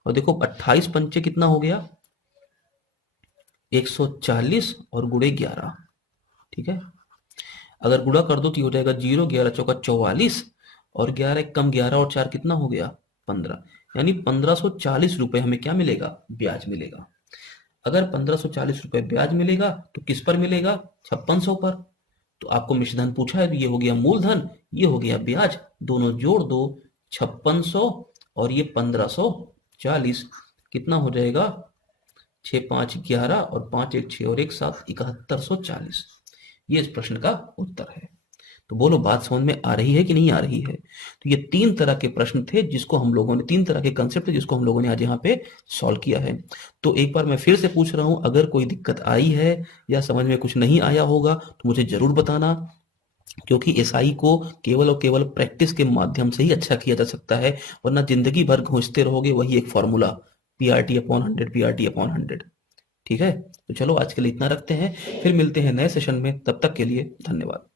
और देखो 28 पंचे कितना हो गया? 140 और गुणे 11। ठीक है, अगर गुणा कर दो तो ये हो जाएगा 0, 11 चौका 44 और 11 एक कम 11 और 4 कितना हो गया? 15। यानी 1540 रुपए हमें क्या मिलेगा? ब्याज मिलेगा। अगर 1540 रुपए ब्याज मिलेगा तो किस पर मिलेगा? 5600 पर। तो आपको मिश्रधन पूछा है तो ये हो गया मूलधन, ये हो गया ब्याज, दोनों जोड़ दो 5600 और ये 1540 कितना हो जाएगा? 6 5 11 और 5 1 6 और 1 7 7140। ये इस प्रश्न का उत्तर है। तो बोलो बात समझ में आ रही है कि नहीं आ रही है? तो ये 3 तरह के प्रश्न थे जिसको हम लोगों ने 3 तरह के कंसेप्ट थे जिसको हम लोगों ने आज यहाँ पे सॉल्व किया है। तो एक बार मैं फिर से पूछ रहा हूँ, अगर कोई दिक्कत आई है या समझ में कुछ नहीं आया होगा तो मुझे जरूर बताना, क्योंकि एसआई को केवल और केवल प्रैक्टिस के माध्यम से ही अच्छा किया जा सकता है, वरना जिंदगी भर घूंसते रहोगे वही एक फॉर्मूला PRT/100 PRT/100। ठीक है, तो चलो आज के लिए इतना रखते हैं, फिर मिलते हैं नए सेशन में, तब तक के लिए धन्यवाद।